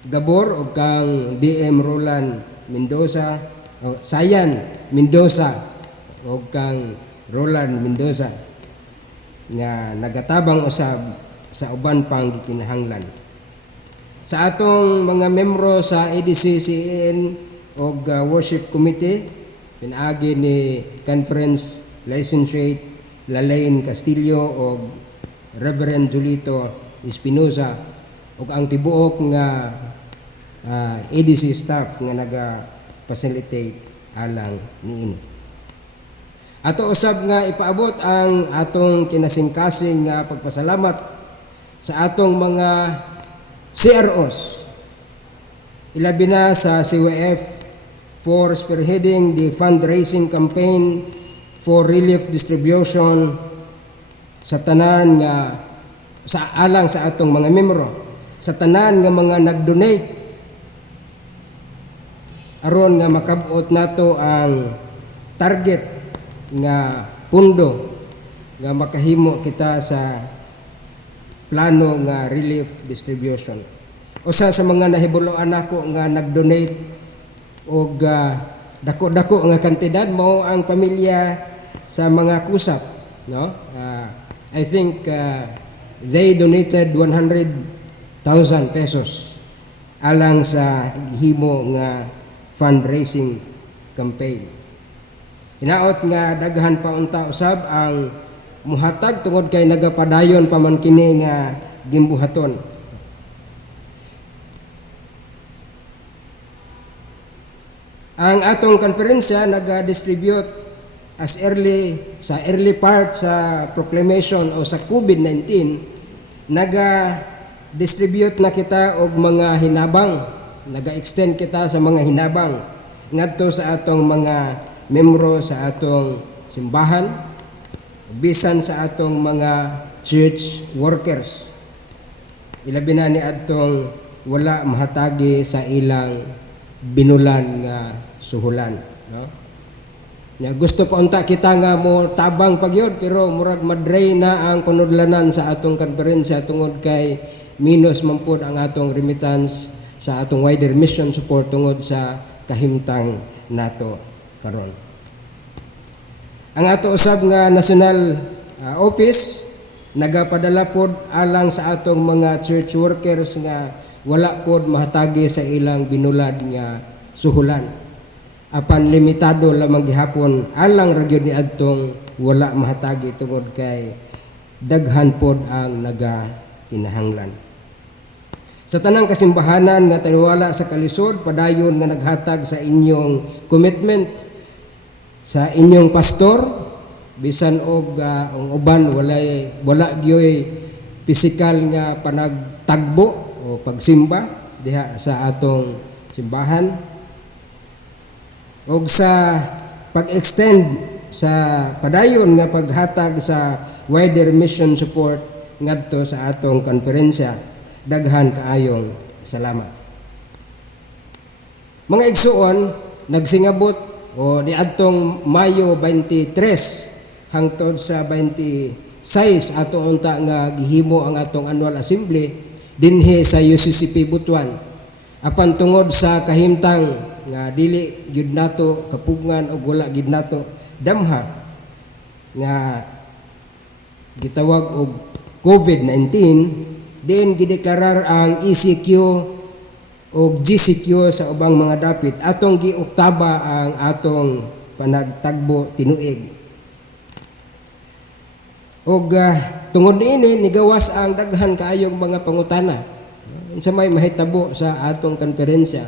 Gabor o kang DM Roland Mendoza o Sayan Mendoza o kang Roland Mendoza nga nagatabang usab sa uban pang gikinahanglan. Sa atong mga membro sa ADCCN o Worship Committee, pinaagi ni Conference Licentiate Lalaine Castillo o Reverend Julito Espinoza o ang tibuok nga ADC staff nga naga-facilitate alang niini. Ato usab nga ipaabot ang atong kinasingkasing nga pagpasalamat sa atong mga CROs. Ilabi na sa CYF for spearheading the fundraising campaign for relief distribution sa tanan nga sa alang sa atong mga membro, sa tanan nga mga nag-donate aron nga makabot nato ang target nga pundo nga makahimo kita sa plano nga relief distribution. Usa sa mga nahibuloan nako nga nag-donate og dako-dako nga kantidad mao ang pamilya sa mga kusap, no? I think they donated 100,000 pesos alang sa gihimo nga fundraising campaign. Hinaot nga daghan pa unta usab ang muhatag tungod kay nagapadayon pa man kini nga gimbuhaton. Ang atong konferensya naga-distribute as early part sa proclamation o sa COVID-19, naga-distribute na kita og mga hinabang, naga-extend kita sa mga hinabang ngadto sa atong mga membro sa atong simbahan, bisan sa atong mga church workers. Ilabi na ni atong wala mahatagi sa ilang binulan nga suhulan, no? Nya gusto pa unta kita nga mo tabang pagyod pero murag madray na ang kunudlanan sa atong konferensya tungod kay minus man pud ang atong remittance sa atong wider mission support tungod sa kahimtang nato karon. Ang ato usab nga national office nagapadala pod alang sa atong mga church workers nga wala pod mahatagi sa ilang binulad nga suhulan. Apan limitado lamang gihapon alang ra gyud ni adtong wala mahatagi tungod kay daghan pod ang nagakinahanglan. Sa tanang kasimbahanan nga taniwala sa kalisod, padayon nga naghatag sa inyong commitment sa inyong pastor, bisan og ang uban wala gyoy physical nga panagtagbo o pagsimba diha sa atong simbahan. Og sa pag-extend sa padayon nga paghatag sa wider mission support ngadto sa atong konferensya, daghan kaayong salamat. Mga igsuon, nagsingabot o niadtong Mayo 23 hangtod sa 26 ato unta nga gihimo ang atong annual assembly dinhi sa UCCP Butuan. Apan tungod sa kahimtang nga dili gyud nato kapugngan o wala gyud nato damha nga gitawag og COVID-19, diin gideklarar ang ECQ o GCQ sa ubang mga dapit atong giuktaba ang atong panagtagbo tinuig. Og tungod niini nigawas ang daghan kaayong mga pangutana unsa may mahitabo sa atong konferensya,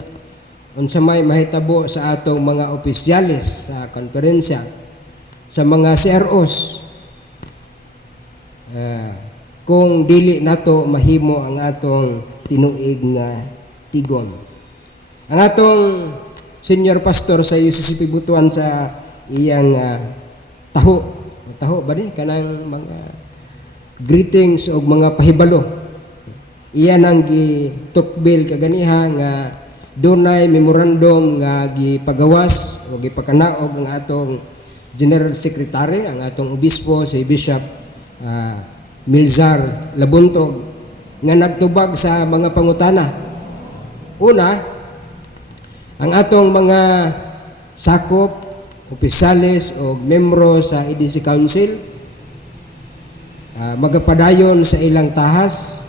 unsa may mahitabo sa atong mga opisyalis sa konferensya, sa mga CROs, kung dili nato mahimo ang atong tinuig nga tigon. Ang atong senior pastor sa UCCP Butuan sa iyang taho ba ni kanang mga greetings o mga pahibalo, iyan ang gitukbil kaganiha nga dunay memorandum nga gipagawas o gipakanaog ang atong General Secretary, ang atong obispo si Bishop Milzar Labuntog, nga nagtubag sa mga pangutana. Una, ang atong mga sakop, opisyalis o membro sa EDC Council magapadayon sa ilang tahas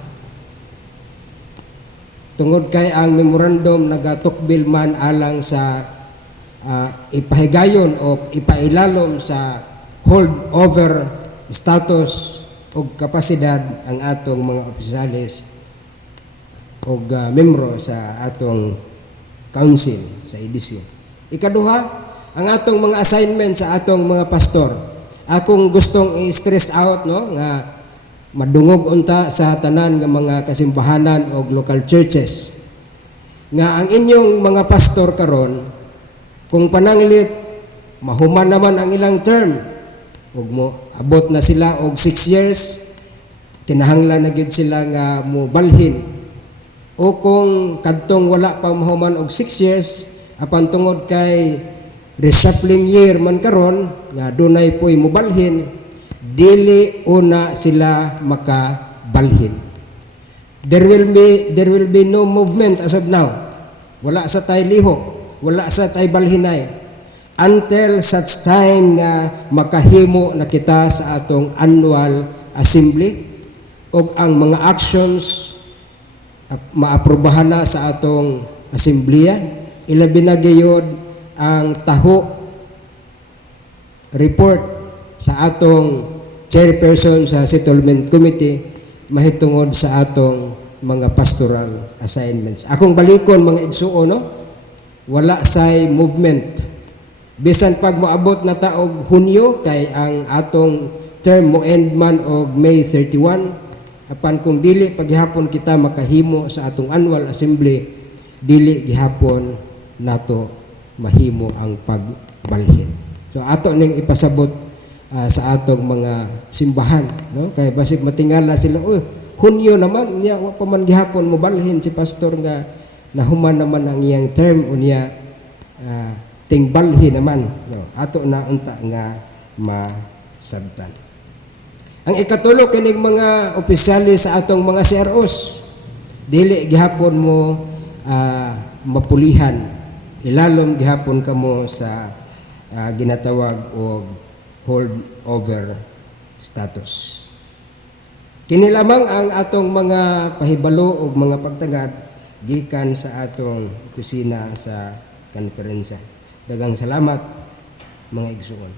tungod kay ang memorandum nagatukbil man alang sa ipahigayon o ipailalom sa holdover status o kapasidad ang atong mga opisyalis o membro sa atong council sa EDC. Ikaduha, ang atong mga assignment sa atong mga pastor. Akong gustong i-stress out nga madungog unta sa tanan nga mga kasimbahanan o local churches nga ang inyong mga pastor karon kung pananglit mahuman naman ang ilang term ug mo abot na sila og 6 years, kinahanglan na gyud sila nga mo balhin, o kung kadtong wala pa mahuman og 6 years apan tungod kay reshuffling year man karon nga dunay poy mobalhin, dili una sila makabalhin. There will be no movement as of now. Wala sa tay lihok, wala sa tay balhinay until such time nga makahimo na kita sa atong annual assembly ug ang mga actions maaprubahan na sa atong assembleya. Ilabi na gayud ang taho report sa atong chairperson sa settlement committee mahitungod sa atong mga pastoral assignments. Akong balikon mga igsuo, no? Wala say movement. Bisan pag moabot na taog Hunyo kay ang atong term mo end man og May 31, apan kung dili paghihapon kita makahimo sa atong annual assembly, dili gihapon nato mahimo ang pagbalhin. So ato ning ipasabot sa atong mga simbahan, no? Kay basig matingala sila, Hunyo naman niya wa pa man gihapon mo balhin si pastor nga nahuman naman ang iyang term unya tingbalhin naman, no? Ato na unta nga masabtan. Ang ikatulo kining mga opisyales sa atong mga CROs, dili gihapon mo mapulihan, ilalom gihapon kamo sa ginatawag og holdover status. Kini lamang ang atong mga pahibalo ug mga pagtagad gikan sa atong opisina sa konferensya. Daghang salamat mga igsuon.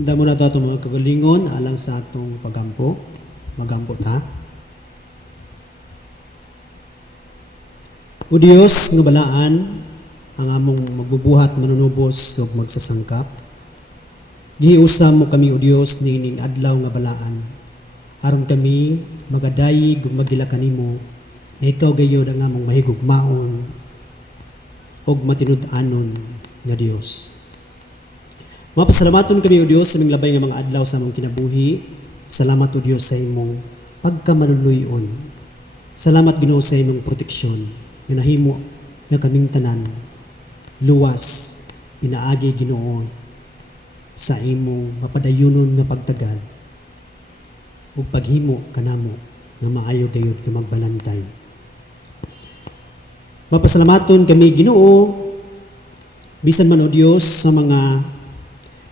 Damo na dato mga kagalingon alang sa atong pagampo. Magampo ta. O Dios nga balaan ang among magbubuhat manunubos ug magsasangkap. Gihiusam mo kami o Dios nining adlaw nga balaan. Aron kami magadayig ug magila kanimo na ikaw gayod ang among mahigugmaon ug matinud-anon nga Dios. Mapasalamaton kami o Dios sa aming labay nga mga adlaw sa among kinabuhi. Salamat o Dios sa imong pagkamaluluyon. Salamat Ginoo sa imong proteksyon nga nahimo nga kaming tanan luwas pinaagi Ginoo sa imong mapadayunon nga pagtagad ug paghimo kanamo nga maayo gayud nga magbalantay. Mapasalamaton kami Ginoo bisan man o Dios sa mga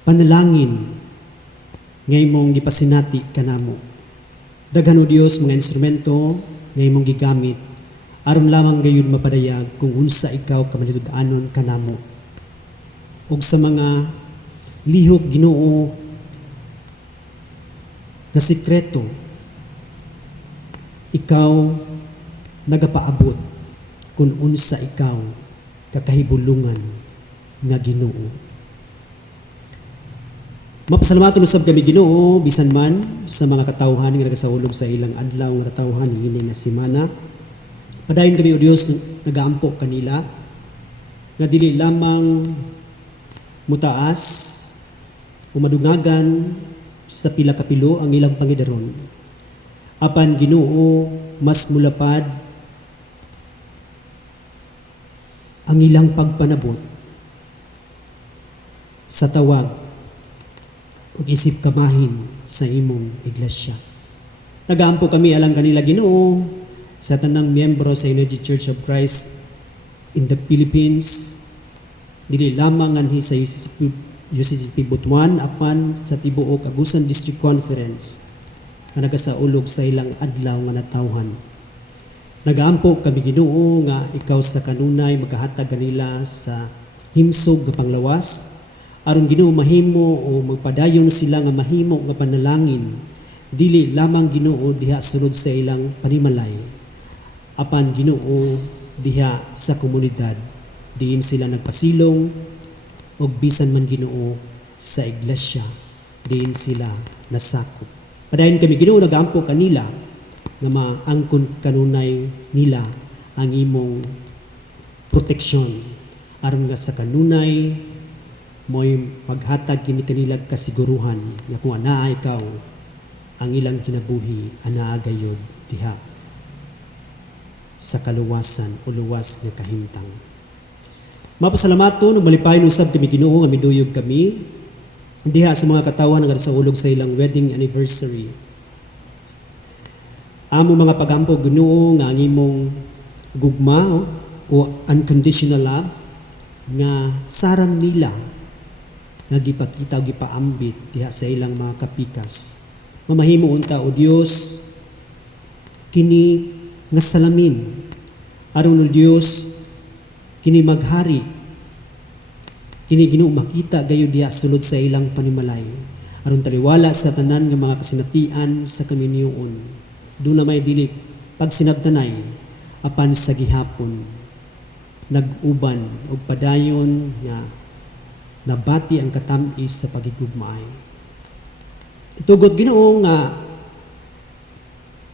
panalangin nga imong gipasinati kanamo. Daghan o Dios mga instrumento nga imong gigamit aron lamang gayud mapadayag kung unsa ikaw kamanitud-anon kanamo. Ug sa mga lihok Ginoo nga sikreto ikaw nagapaabot kung unsa ikaw kakahibulungan nga Ginoo. Mapasalamaton usab kami Ginoo bisan man sa mga katawhan nga nagasaulog sa ilang adlaw nga katawhan niini nga semana. Padayon kami o Dios nagaampo kanila nga dili lamang mutaas o madungagan sa pila ka pilo ang ilang pangidaron. Apan Ginoo mas mulapad ang ilang pagpanabot sa tawag ug isip kamahin sa imong iglesia. Nagaampo kami alang kanila Ginoo sa tanang miyembro sa United Church of Christ in the Philippines, dili lamang anhi sa UCCP Butuan apan sa tibuok Agusan District Conference nga nagasaulog sa ilang adlaw nga natawhan. Nagaampo kami Ginoo nga ikaw sa kanunay magahatag kanila sa himsog nga panglawas aron Ginoo mahimo o magpadayon sila nga mahimo nga panalangin dili lamang Ginoo diha sulod sa ilang panimalay apan Ginoo diha sa komunidad diin sila nagpasilong ug bisan man Ginoo sa iglesia diin sila nasakop. Padayon kami Ginoo nagaampo kanila nga maangkon kanunay nila ang imong proteksyon aron nga sa kanunay mo'y maghatag kini kanila kasiguruhan nga kung anaa ikaw ang ilang kinabuhi anaa gayud diha sa kaluwasan o luwas nga kahimtang. Mapasalamaton ug malipayon usab kami Ginoo nga miduyog kami diha sa mga katawan nga nagasaulog sa ilang wedding anniversary. Amo mga pagampo Ginoo nga ang imong gugma o unconditional love nga sarang nila nga gipakita o gipaambit diha sa ilang mga kapikas. Mamahimo unta o Dios kini nga salamin aron o Dios kini maghari Kini Ginoo makita gayud diha sulod sa ilang panimalay. Aron taliwala sa tanan nga mga kasinatian sa kaminiyoon. Doon na may dili pagsinabtanay apan sa gihapon nag-uban og padayon nga nabati ang katamis sa pagigugmaay. Itugot Ginoo nga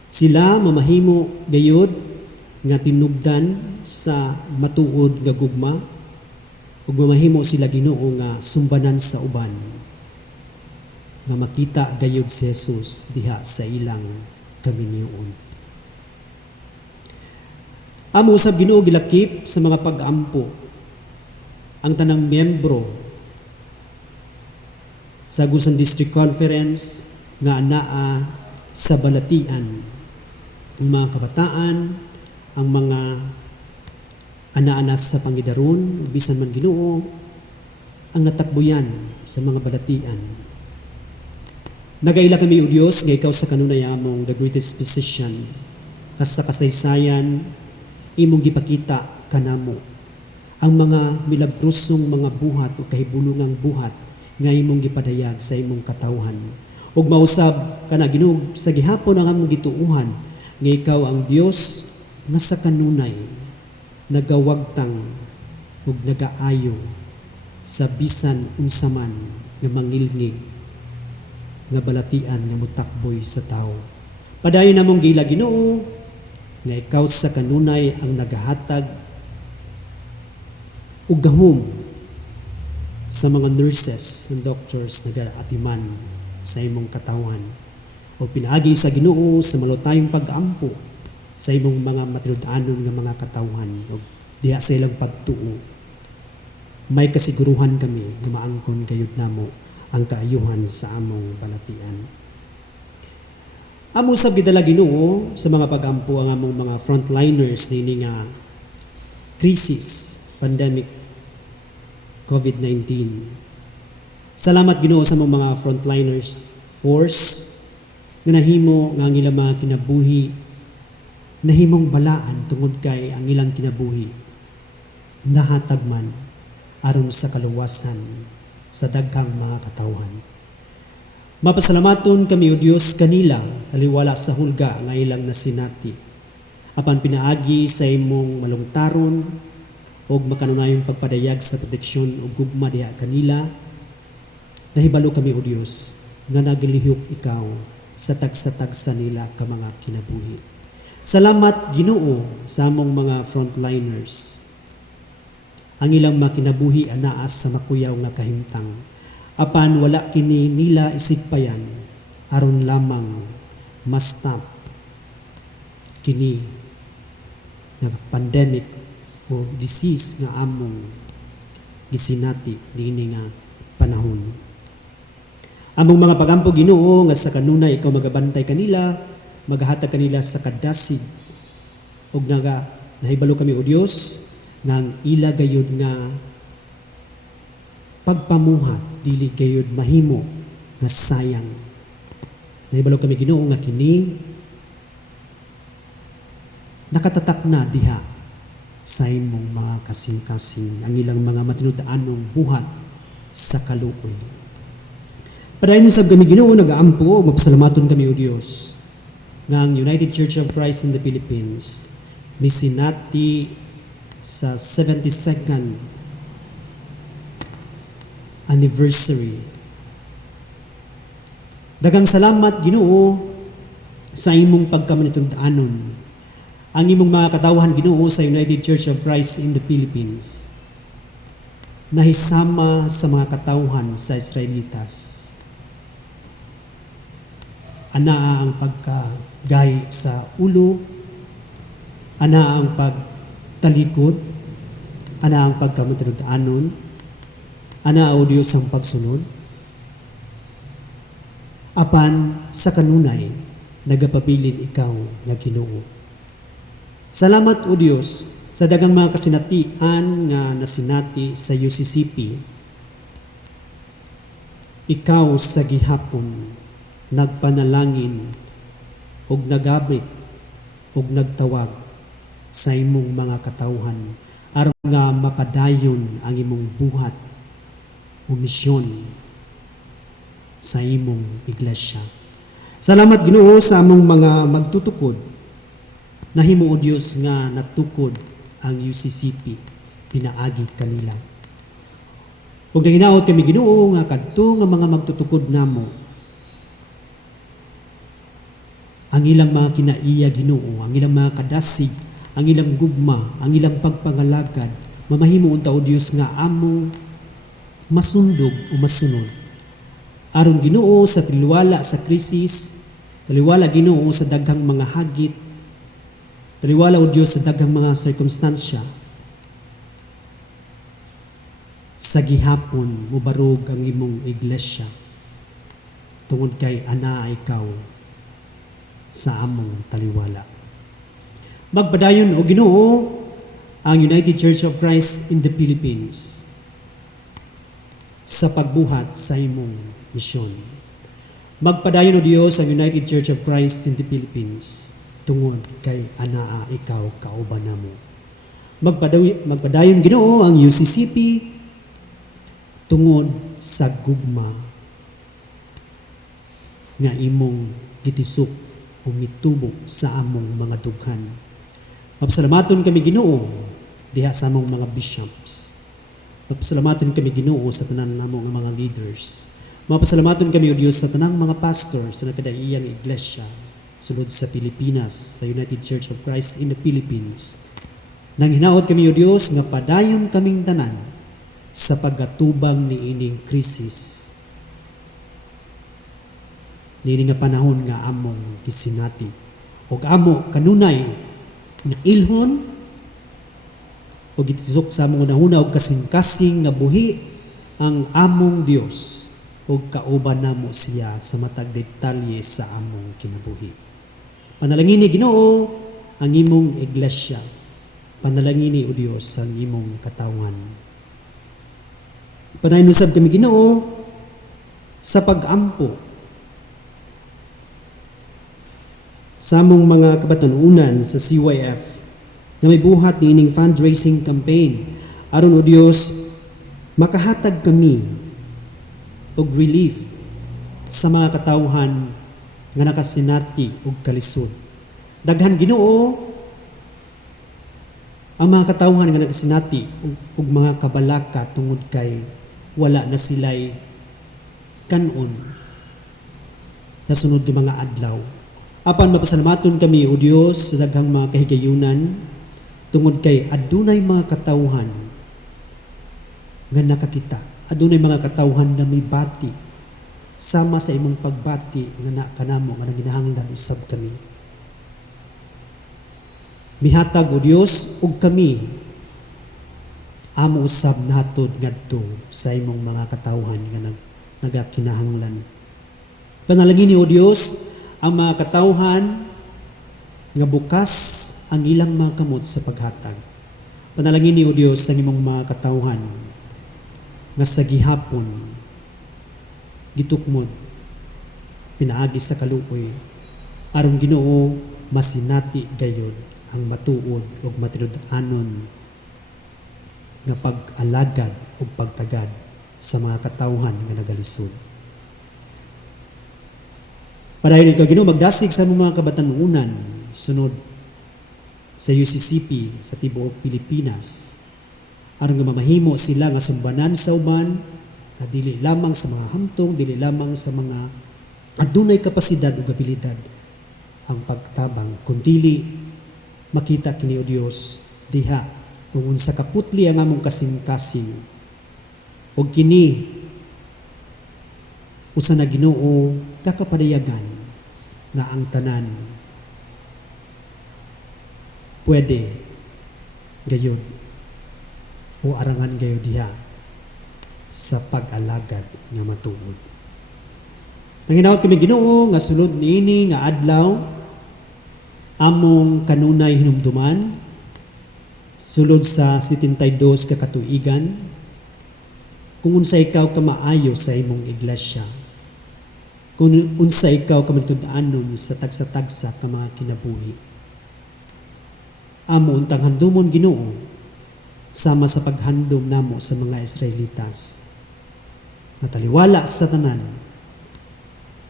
sila mamahimo gayud nga tinubdan sa matuod nga gugma ug mamahimo sila Ginoo nga sumbanan sa uban nga makita gayud si Jesus diha sa ilang kaminiyoon. Amo usab Ginoo gilakip sa mga pag-ampo ang tanang miyembro sa Agusan District Conference nga anaa sa balatian, ang mga kabataan, ang mga anaanas sa pangidaron, bisan man Ginoo ang natakbuyan sa mga balatian. Nagaila kami o Dios nga ikaw sa kanunay among the greatest physician as sa kasaysayan imong gipakita kanamo ang mga milagrosong mga buhat o kahibulungang buhat nga imong gipadayag sa imong katawhan. Ug mausab kana Ginoo sa gihapon ang among gituuhan nga ikaw ang Dios nga sa kanunay nagawagtang ug nagaayo sa bisan unsaman nga mangilngig nga balatian nga mutakboy sa tao. Padayon namong gila Ginoo nga ikaw sa kanunay ang nagahatag ug gahom sa mga nurses and doctors nagaatiman sa imong katawhan. O pinaagi sa Ginoo sa malutayong pag-ampo sa imong mga matinud-anon nga mga katawhan o diha sa ilang pagtuo. May kasiguruhan kami nga maangkon gayud namo ang kaayuhan sa among balatian. Amo usab gidala Ginoo sa mga pag-ampo ang among mga frontliners nini nga krisis, pandemic, COVID-19. Salamat Ginoo sa mga frontliners force nga nahimo nga ang ilang mga kinabuhi nahimong balaan tungod kay ang ilang kinabuhi nahatag man aron sa kaluwasan sa daghang mga katawhan. Mapasalamaton kami o Dios kanila taliwala sa hulga nga ilang nasinati apan pinaagi sa imong malungtaron og makanunayong pagpadayag sa proteksyon ug gugma diha kanila. Nahibalo kami o Dios nga naglihok ikaw sa tagsa-tagsa nila ka mga kinabuhi. Salamat Ginoo sa among mga frontliners. Ang ilang mga kinabuhi anaas sa makuyaw nga kahimtang. Apan wala kini nila isigpayan aron lamang ma-stop kini nga pandemic o disease nga among gisinati niini nga panahon. Among mga pagampo Ginoo nga sa kanunay ikaw magabantay kanila, maghatag kanila sa kadasig ug nahibalo kami o Dios nga ang ila gayud nga pagpamuhat dili gayud mahimo nga sayang. Nahibalo kami Ginoo nga kini nakatatak na diha sa imong mga kasing-kasing ang ilang mga matinud-anong buhat sa kaluoy. Padayon sab kami Ginoo nagaampo ug mapasalamaton kami o Dios nga ang United Church of Christ in the Philippines misinati sa 72nd anniversary. Daghang salamat Ginoo sa imong pagkamanitud-anon. Ang imong mga katawhan Ginoo sa United Church of Christ in the Philippines nahisama sa mga katawhan sa Israelitas. Anaa ang pagkagay sa ulo, anaa ang pagtalikod, anaa ang pagkamanitud-anon, anaa o Diyos ang pagsunod. Apan sa kanunay nagapabilin ikaw na Ginoo. Salamat o Diyos sa daghang mga kasinatian nga nasinati sa UCCP. Ikaw sa gihapon nagpanalangin ug nagabit ug nagtawag sa imong mga katawhan aron nga mapadayon ang imong buhat o misyon sa imong iglesia. Salamat Ginoo sa among mga magtutukod. Nahimo o Dios nga natukod ang UCCP pinaagi kanila. Ug nanginaot kami Ginoo nga kadto nga mga magtutukod namo ang ilang mga kinaiya Ginoo, ang ilang mga kadasig, ang ilang gugma, ang ilang pagpangalagad, mamahimo unta o Dios nga among masundog o masunod. Aron Ginoo sa taliwala sa krisis, taliwala Ginoo sa daghang mga hagit, taliwala o Dios sa daghang mga sirkunstansya. Sa gihapon mubarog ang imong iglesia tungod kay ana ikaw sa among taliwala. Magpadayon o Ginoo ang United Church of Christ in the Philippines sa pagbuhat sa imong misyon. Magpadayon o Dios ang United Church of Christ in the Philippines tungod kay anaa ikaw kauban namo. Magpadayon Ginoo ang UCCP tungod sa gugma nga imong gitisok o mitubo sa among mga dughan. Mapasalamaton kami Ginoo diha sa among mga bishops. Mapasalamaton kami Ginoo sa tanan namong mga leaders. Mapasalamaton kami o Dios sa tanang mga pastors sa nakadaiyang iglesia sulod sa Pilipinas, sa United Church of Christ in the Philippines. Nang hinaot kami o Dios nga padayon kaming tanan sa paggatubang ni ining krisis. Nini nga panahon nga among gisinati og amo kanunay nga ilhon o gitisok sa among nahuna og kasing-kasing nga buhi ang among Dios og kauban namo siya sa matag detalye sa among kinabuhi. Panalangini Ginoo ang imong iglesia. Panalangini o Dios ang imong katawhan. Panahinusab kami Ginoo sa pag-ampo sa among mga kabatanunan sa CYF na may buhat ni ining fundraising campaign aron o Dios makahatag kami og relief sa mga katawhan nga nakasinati og kalisod. Daghan Ginoo ang mga katawhan nga nakasinati og mga kabalaka tungod kay wala na sila'y kanon sa sunod ng mga adlaw. Apan mapasalamaton kami o Dios sa daghang mga kahigayunan tungod kay adunay mga katawhan nga nakakita. Adunay mga katawhan na may bati sama sa imong pagbati nga na kanamo nga naginahanglan usab kami. Mihatag o Dios ug kami amo usab nahatod ngadto sa imong mga katawhan nga nagakinahanglan. Panalangin ni o Dios ang mga katawhan nga bukas ang ilang mga kamot sa paghatag. Panalangin ni o Dios ang imong mga katawhan nga sa gihapon gitukmod pinaagi sa kaluoy aron Ginoo masinati gayud ang matuod ug matinud-anon nga pag-alagad ug pagtagad sa mga katawhan nga nagalisod. Padayon ikaw Ginoo magdasig sa mga kabatanunan sunod sa UCCP sa tibuok Pilipinas aron nga mamahimo sila nga sumbanan sa uban na dili lamang sa mga hamtong, dili lamang sa mga adunay kapasidad ug abilidad ang pagtabang kundi makita kini o Dios diha kung unsa kaputli ang among kasing-kasing og kini usa na Ginoo kakapadayagan nga ang tanan pwede gayud o arangan gayud diha sa pag-alagad nga matuod. Nanginaot kami Ginoo nga sulod niini nga adlaw among kanunay hinumduman sulod sa 72 ka katuigan kung unsa ikaw ka maayo sa imong iglesia, kung unsa ikaw ka matud-anon sa tagsa-tagsa ka mga kinabuhi. Amo untang handumon Ginoo sama sa paghandom namo sa mga Israelitas nataliwala sa tanan,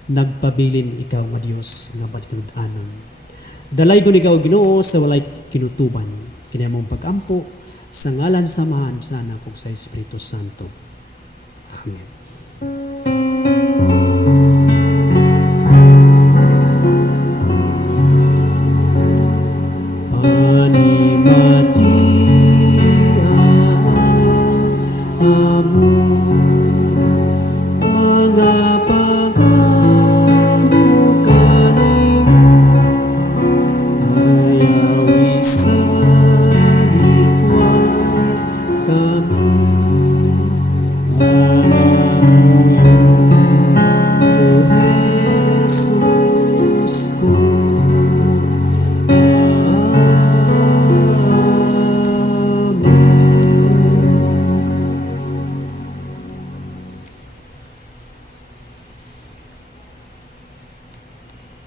nagpabilin ikaw nga Dios nga balitudanon. Dalay ko ikaw Ginoo sa walay kinutuban, kinamong pag-ampo sa ngalan samahan sa anak ug sa Espiritu Santo. Amen.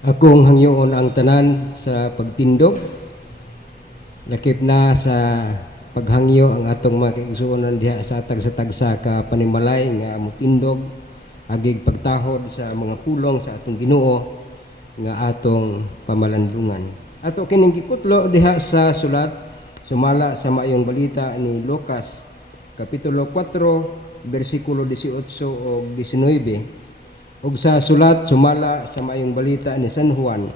Akong hangyoon ang tanan sa pagtindog, lakip na sa paghangyo ang atong mga kaigsuonan diha sa tagsa-tagsa ka panimalay nga mutindog agig pagtahod sa mga pulong sa atong Ginoo nga atong pamalandungan. Ato kining gikutlo diha sa sulat sumala sa maayong balita ni Lucas kapitulo 4 bersikulo 18 ug 19 ug sa sulat sumala sa maayong balita ni San Juan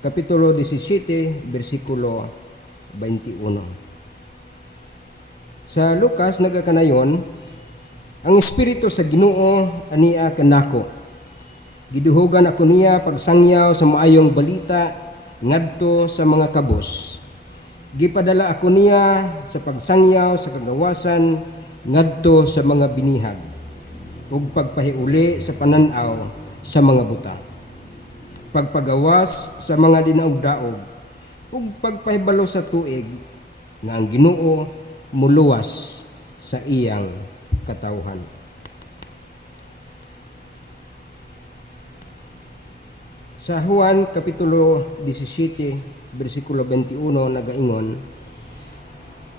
kapitulo 17 bersikulo 21. Sa Lucas nagakanayon, ang Espiritu sa Ginoo ania kanako. Giduhugan ako niya pagsangyaw sa maayong balita ngadto sa mga kabos. Gipadala ako niya sa pagsangyaw sa kagawasan ngadto sa mga binihag ug pagpahiuli sa pananaw sa mga buta. Pagpagawas sa mga dinaog-daog ug pagpahibalo sa tuig nga ang Ginoo muluwas sa iyang katawhan. Sa Juan kapitulo 17 bersikulo 21 nagaingon,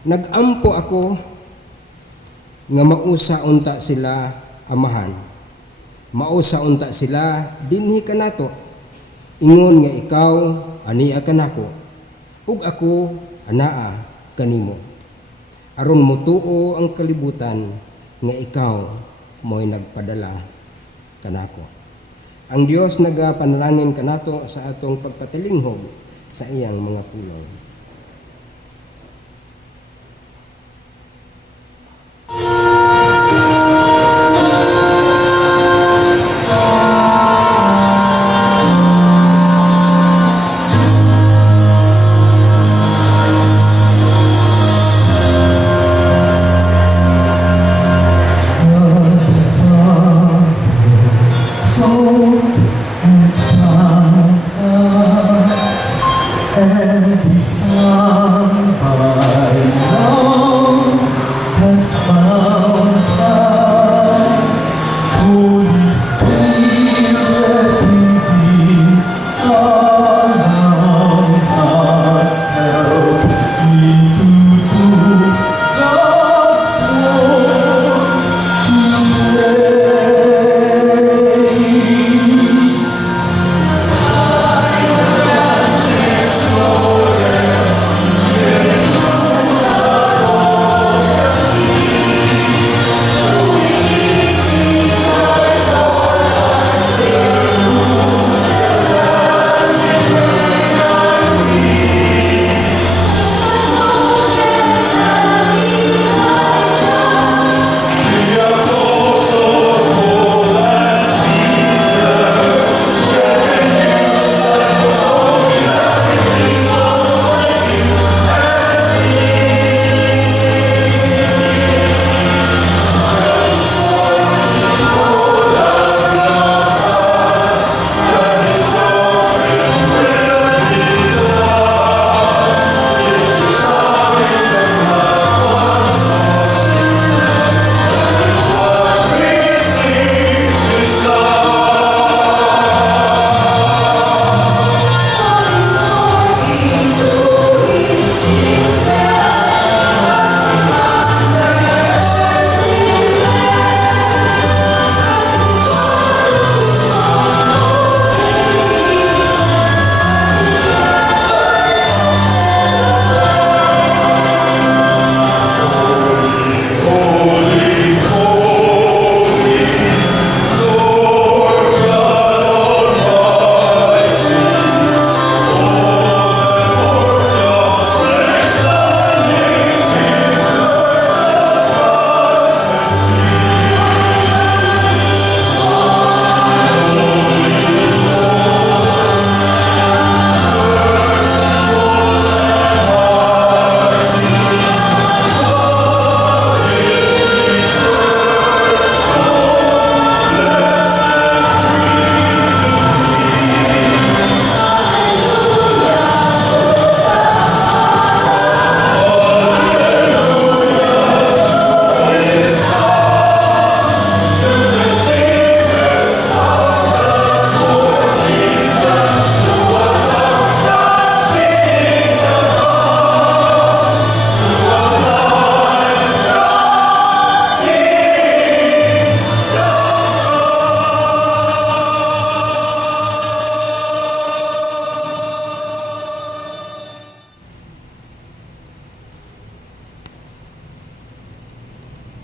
nagampo ako nga mausa unta sila amahan. Mausa unta sila dinhi kanato. Ingon nga ikaw ania kanako ug ako anaa kanimo. Aron motuo ang kalibutan nga ikaw mo'y nagpadala kanako. Ang Dios nagapanalangin kanato sa atong pagpatilinghog sa iyang mga pulong. And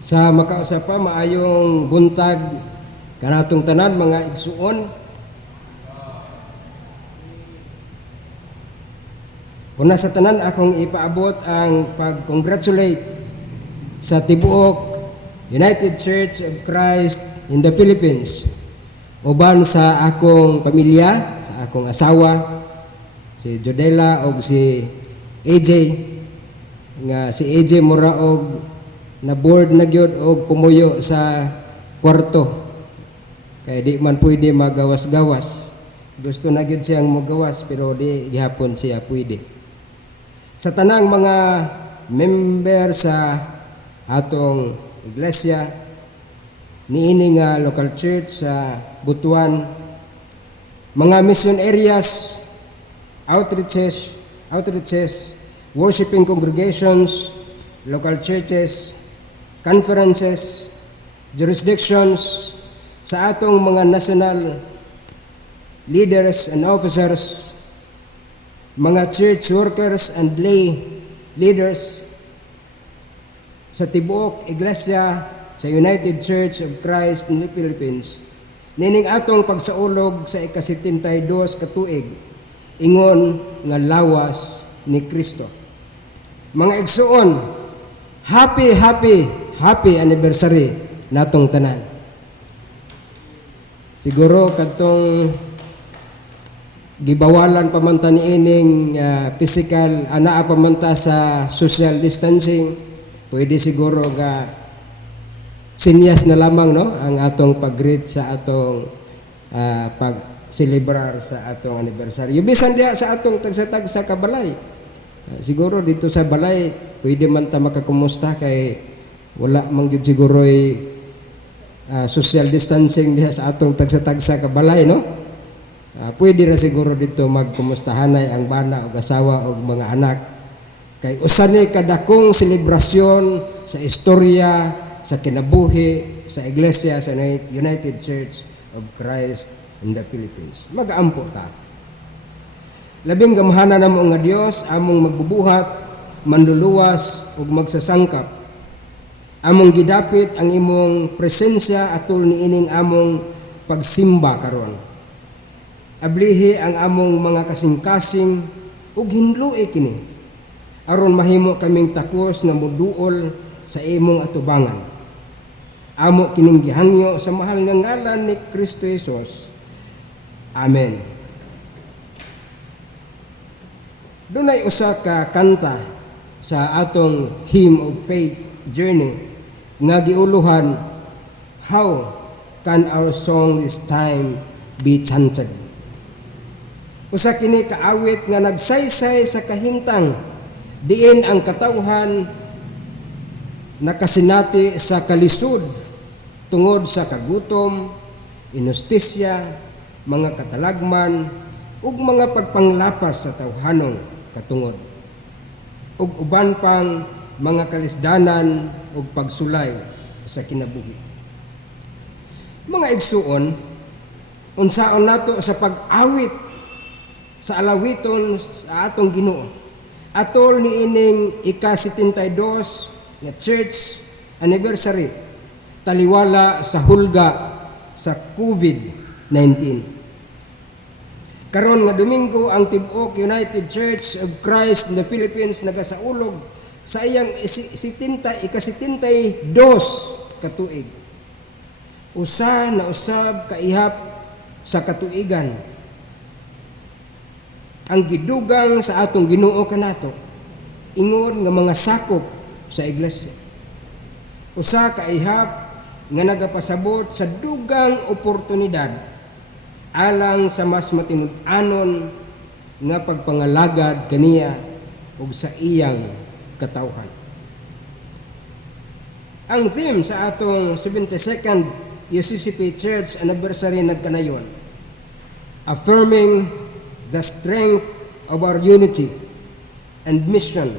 Sa makausap pa, maayong buntag kanatong tanan mga igsuon. Una sa tanan, akong ipaabot ang pag-congratulate sa tibuok United Church of Christ in the Philippines. Uban sa akong pamilya, sa akong asawa, si Jodela o si AJ, nga si AJ mura og na board na gyud og pumuyo sa kwarto. Kaya di man pwede magawas-gawas. Gusto na gyud siyang magawas pero di gihapon siya pwede. Sa tanang mga member sa atong iglesia niini nga local church sa Butuan, mga mission areas, outreaches, worshiping congregations, local churches, conferences, jurisdictions, sa atong mga national leaders and officers, mga church workers and lay leaders, sa tibuok iglesia sa United Church of Christ in the Philippines, nining atong pagsaulog sa ika-72 ka tuig, ingon nga lawas ni Kristo. Mga igsuon, happy anniversary natong tanan. Siguro kadtong gibawalan pamanta niining physical, anaa pamanta sa social distancing, pwede siguro nga sinyas na lamang no ang atong pag-greet sa atong pag-celebrar sa atong anniversary. Bisan diha sa atong tagsatag sa kabalay. Siguro dito sa balay pwede man ta makakumusta kay wala man gyud siguro social distancing diha sa atong tagsatag sa kabalay no. Pwede ra siguro dito magkumustahanay ang bana o asawa o mga anak. Kay usa ni kadakong selebrasyon sa istorya sa kinabuhi sa iglesia sa United Church of Christ in the Philippines. Mag-aampo ta. Labing gamhanan namo nga Dios among magbubuhat, manluluwas ug magsasangkap. Among gidapit ang imong presensya atol niining among pagsimba karon. Ablihi ang among mga kasing-kasing ug hinlui kini aron mahimo kaming takos na moduol sa imong atubangan. Amo kining gihangyo sa mahal nga ngalan ni Kristo Jesus. Amen. Dunay usa ka kanta sa atong Hymn of Faith Journey nga giuluhan, How can our song this time be chanted? Usa kini kaawit nga nagsaysay sa kahimtang diin ang katawhan nakasinati sa kalisod tungod sa kagutom, inustisya, mga katalagman ug mga pagpanglapas sa tawhanong katungod ug uban pang mga kalisdanan ug pagsulay sa kinabuhi. Mga igsuon, unsaon nato sa pag-awit sa alawiton sa atong Ginoo atol niining ika-72 nga church anniversary taliwala sa hulga sa COVID-19. Karon nga Domingo ang tibuok United Church of Christ in the Philippines nagasaulog sa iyang ika-72 katuig. Usa na usab kaihap sa katuigan ang gidugang sa atong Ginoo kanato ingon nga mga sakop sa iglesia. Usa kaihap nga nagapasabot sa dugang oportunidad alang sa mas matinud-anon nga pagpangalagad kaniya ug sa iyang katawhan. Ang theme sa atong 72nd UCCP Church Anniversary nagkanayon, affirming the strength of our unity and mission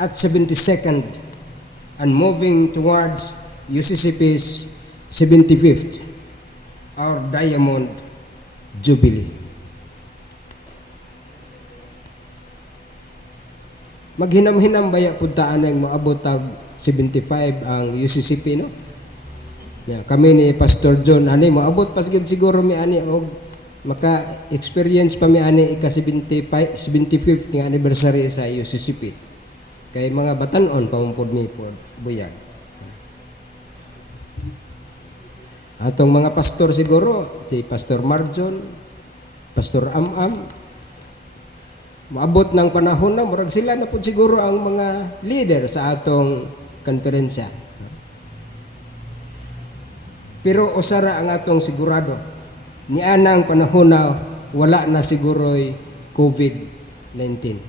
at 72nd and moving towards UCCP's 75th, our Diamond Jubilee. Maghinam-hinam baya puntaan ng maabot tag 75 ang UCCP, no? Ya, kami ni Pastor John ani maabot pas gid siguro mi ani og maka-experience pa mi ani ika 75th nga anniversary sa UCCP. Kay mga batan-on pamumpod mi po buyag. Atong mga pastor siguro, si Pastor Marjon, Pastor Am-Am, maabot ng panahon na, murag sila na po siguro ang mga leader sa atong konferensya. Pero usara ang atong sigurado, nianang panahon na wala na siguro'y COVID-19.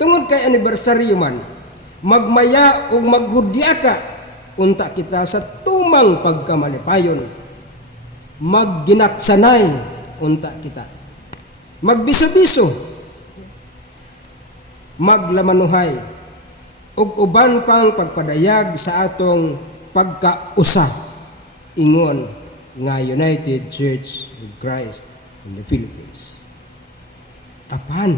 Tungod kay anibersaryo man, magmaya o maghudya ka, unta kita sa tumang pagkamalipayon. Magginaksanay, unta kita. Magbiso-biso, maglamanuhay, ug uban pang pagpadayag sa atong pagkausa, ingon nga United Church of Christ in the Philippines. Apan,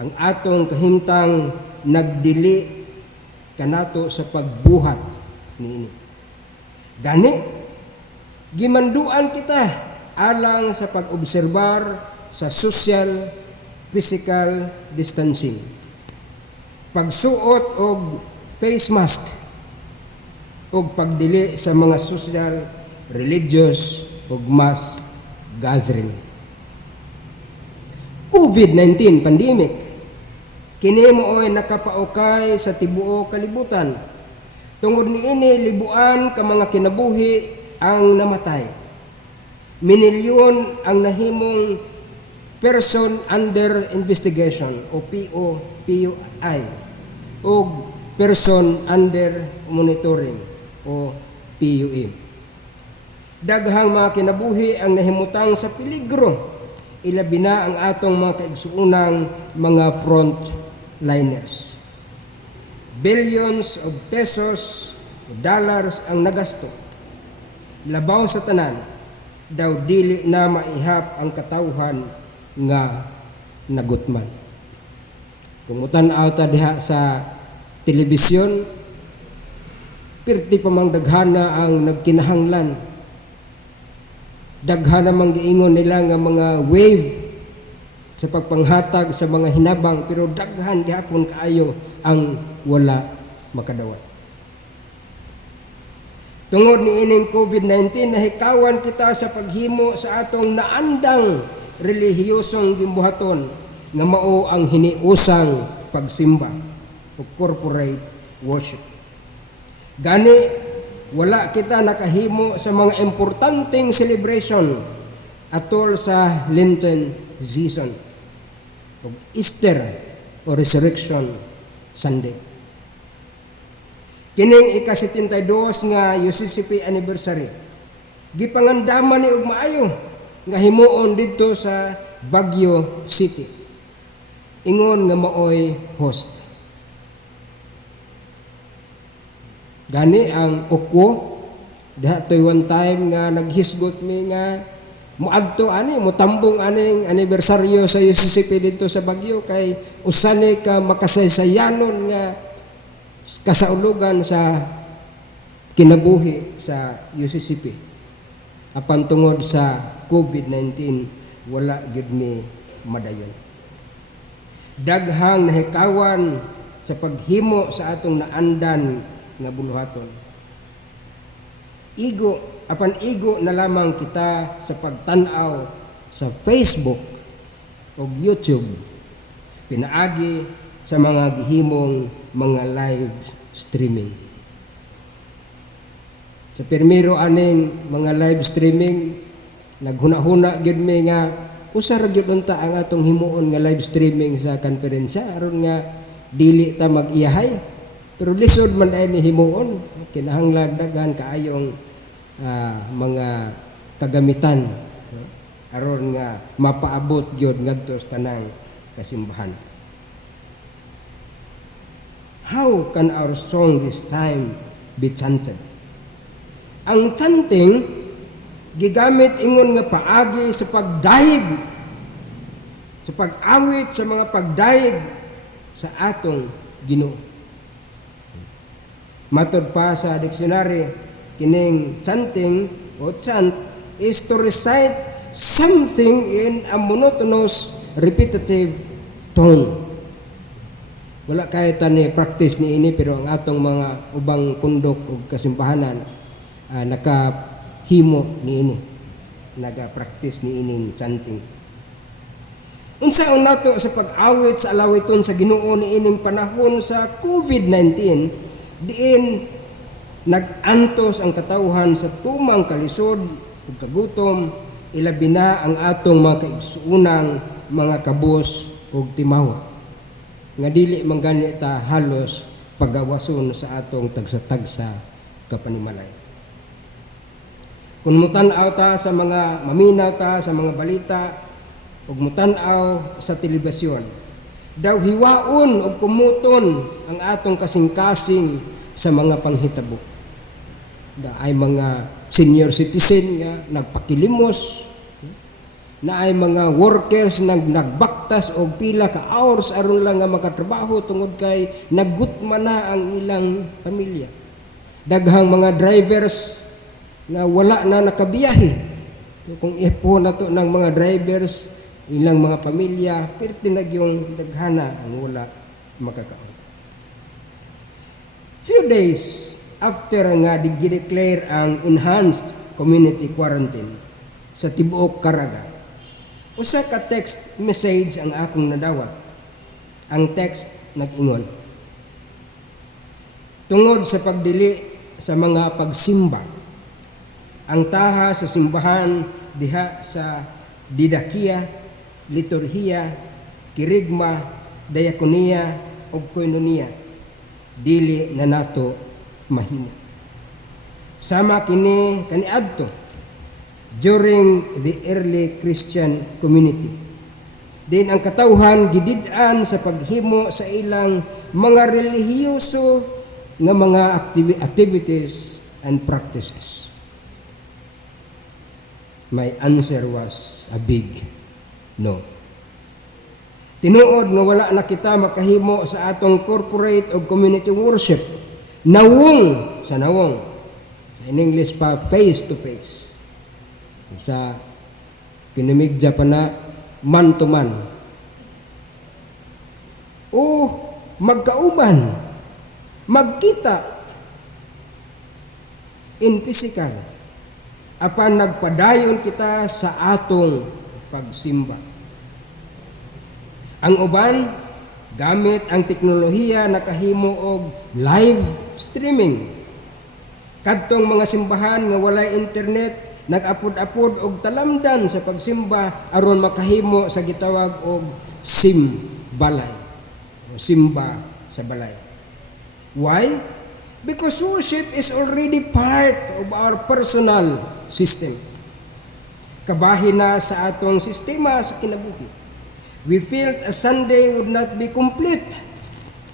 ang atong kahimtang nagdili kanato sa pagbuhat niini. Gani, gimanduan kita alang sa pag-obserbar sa social, physical distancing, pagsuot og face mask, og pagdili sa mga social, religious, og mass gathering. COVID-19 pandemic, kini mooy nakapaukay sa tibuok kalibutan. Tungod niini libuan ka mga kinabuhi ang namatay. Minilyon ang nahimong person under investigation o POI o person under monitoring o PUM. Daghang mga kinabuhi ang nahimutang sa peligro, ilabi na ang atong mga kaigsuunang mga frontliners. Billions of pesos, dollars ang nagasto. Labaw sa tanan, daw dili na maihap ang katawhan nga nagutman. Kung mutanaw ta diha sa telebisyon, pirti pa mang daghana ang nagkinahanglan. Daghana mang giingon nila nga mga wave sa pagpanghatag sa mga hinabang, pero daghan gihapon kaayo ang wala makadawat. Tungod ni ining COVID-19, nahikawan kita sa paghimo sa atong naandang relihiyosong gimbuhaton nga mao ang hiniusang pagsimba o corporate worship. Gani, wala kita nakahimo sa mga importanteng celebration atol sa Lenten season o Easter o Resurrection Sunday. Kining ika-72 nga UCCP anniversary, gipangandaman ni og maayo nga himuon didto sa Baguio City. Ingon nga maoy host. Gani ang uko, diha to'y one time nga naghisgot mi nga muadto ani, mutambong aning anibersaryo sa UCCP dito sa Baguio kay usani ka makasaysayanon nga kasaulugan sa kinabuhi sa UCCP. Apan tungod sa COVID-19, wala gid mi madayon. Daghang nahikawan sa paghimo sa atong naandan nga buluhaton. Apan igo na lamang kita sa pagtan-aw sa Facebook o YouTube, pinaagi sa mga gihimong mga live streaming. Sa permiro aning mga live streaming, naghuna-huna gid mi nga usa ra gyud unta ang atong himuon nga live streaming sa konferensya aron nga dili ta mag-iyahay, pero lisod man ay ni himuon, kinahanglan daghan kaayong mga kagamitan aron nga mapaabot gyud ngadto sa tanang kasimbahan. How can our song this time be chanted? Ang chanting gigamit ingon nga paagi sa pagdayeg, sa pag-awit sa mga pagdayeg sa atong Ginoo. Matod pa sa dictionary, kining chanting o chant is to recite something in a monotonous, repetitive tone. Wala kahit ni practice ni ini, pero ang atong mga ubang pundok o kasimbahanan nakahimo ni ini, naga-practice ni ining chanting. Unsa ang nato sa pag-awit sa alawiton sa Ginoo ni ining panahon sa COVID-19, diin nag-antos ang katawhan sa tumang kalisod ug kagutom, ilabi na ang atong mga kaigsuunang mga kabos ug timawa, nga dili man gani ta halos pagawason sa atong tagsa-tagsa kapanimalay. Kung mutan-aw ta sa mga maminaw ta sa mga balita ug mutan-aw sa telebisyon, daw hiwaon ug kumuton ang atong kasing-kasing sa mga panghitabo. Da ay mga senior citizen nga nagpakilimos, na ay mga workers nagbaktas og pila ka hours aron lang nga makatrabaho tungod kay naggutma na ang ilang pamilya. Daghang mga drivers nga wala na nakabiyahe. Kung ipo na to ng mga drivers, ilang mga pamilya, perti na yung daghana ang wala makakaon. Few days after nga di-declare ang enhanced community quarantine sa tibuok Caraga, usa ka text message ang akong nadawat. Ang text nag-ingon, tungod sa pagdili sa mga pagsimba, ang taha sa simbahan diha sa didakiya, liturhiya, kirigma, diakonia ug koinonia dili na nato mahimo. Sama kini kaniadto during the early Christian community. Din ang katawhan gidid-an sa paghimo sa ilang mga relihiyoso nga mga activities and practices. My answer was a big no. Tinuod nga wala na kita makahimo sa atong corporate o community worship, nawong sa nawong. In English pa, face to face. Sa kinimigja pa na man to man. O magkauban, magkita in physical, apan nagpadayon kita sa atong pagsimba. Ang uban, gamit ang teknolohiya nakahimo og live streaming. Kadtong mga simbahan nga walay internet, nag-apod-apod og talamdan sa pagsimba aron makahimo sa gitawag og simbalay o simba sa balay. Why? Because worship is already part of our personal system. Kabahin na sa atong sistema sa kinabuhi. We felt a Sunday would not be complete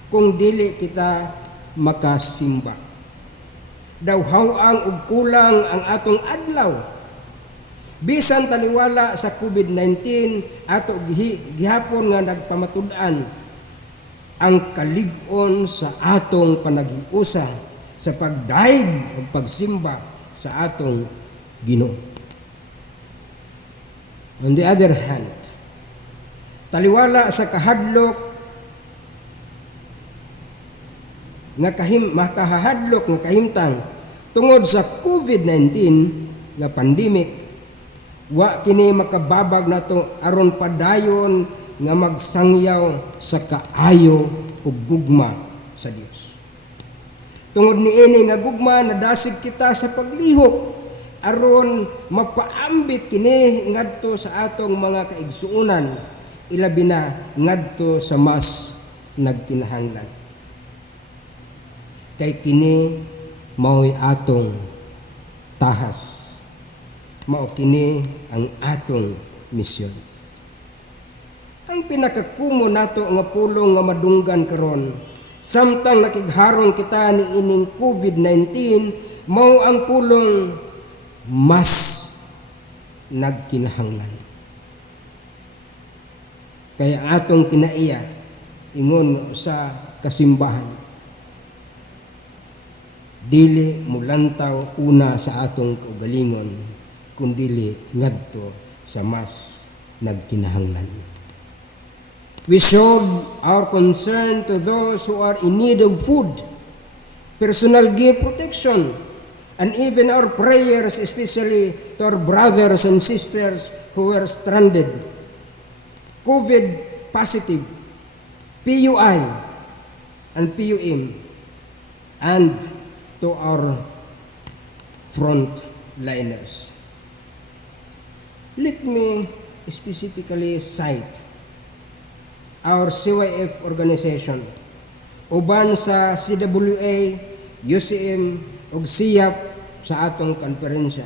kung dili kita makasimba. Dawhaw-ang ug kulang ang atong adlaw. Bisan taliwala sa COVID-19, ato gihapon nga nagpamatud-an ang kalig-on sa atong panaghiusa sa pagdaig ug pagsimba sa atong Ginoo. On the other hand, taliwala sa kahadlok nga makahahadlok nga kahimtang tungod sa COVID-19 nga pandemic, wa kini makababag nato aron padayon nga magsangyaw sa kaayo ug gugma sa Dios. Tungod niini nga gugma, nadasig kita sa paglihok aron mapaambit kini ngadto sa atong mga kaigsuonan, ilabi na ngadto sa mas nagkinahanglan. Kay kini mao'y atong tahas. Mao kini ang atong misyon. Ang pinakakumo nato nga pulong nga madunggan karon, samtang nakigharon kita ni ining COVID-19, mao ang pulong mas nagkinahanglan. Kaya atong kinaiya ingon nga usa ka simbahan. Dili mulantaw una sa atong kaugalingon kundili ngadto sa mas nagkinahanglan. We showed our concern to those who are in need of food, personal gift protection, and even our prayers, especially to our brothers and sisters who were stranded, COVID positive, PUI and PUM, and to our frontliners. Let me specifically cite our CYF organization, uban sa CWA, UCM, ug SIAP sa atong konferensya.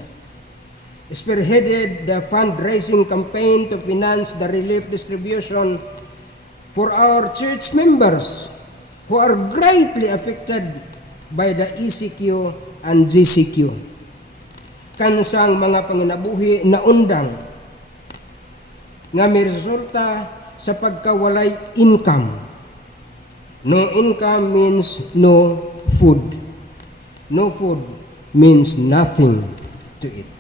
Spearheaded the fundraising campaign to finance the relief distribution for our church members who are greatly affected by the ECQ and GCQ. Kansang mga panginabuhi na undang nga may resulta sa pagkawalay income. No income means no food. No food means nothing to eat.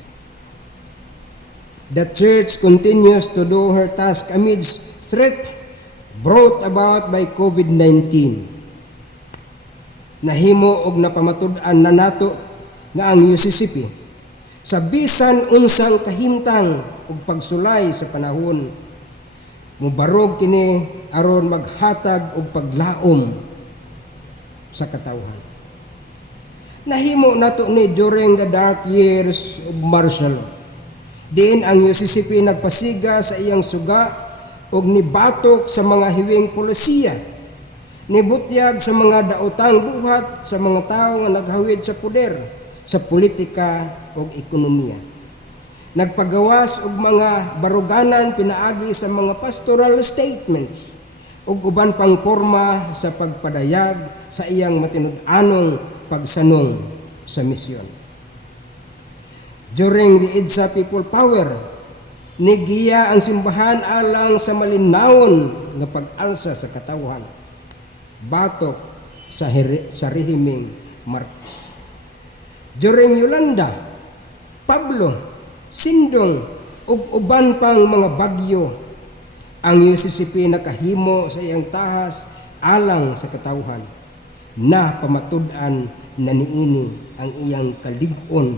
The church continues to do her task amidst threat brought about by COVID-19. Nahimo og napamatud-an na nato nga ang UCCP sa bisan unsang kahimtang ug pagsulay sa panahon mubarog kini aron maghatag og paglaom sa katawhan. Nahimo nato ni during the dark years of martial law. Diin ang UCCP nagpasiga sa iyang suga og nibatok sa mga hiwing polisiya, nibutyag sa mga daotang buhat sa mga tawo nga naghawid sa poder sa politika ug ekonomiya. Nagpagawas og mga baruganan pinaagi sa mga pastoral statements ug uban pang porma sa pagpadayag sa iyang matinud-anong pagsanong sa misyon. During the EDSA People Power, nigiya ang simbahan alang sa malinawon nga pag-alsa sa katawhan, batok sa rehimeng Marcos. During Yolanda, Pablo, Sindong, ug uban pang mga bagyo, ang UCCP nakahimo sa iyang tahas alang sa katawhan, na pamatud-an na niini ang iyang kalig-on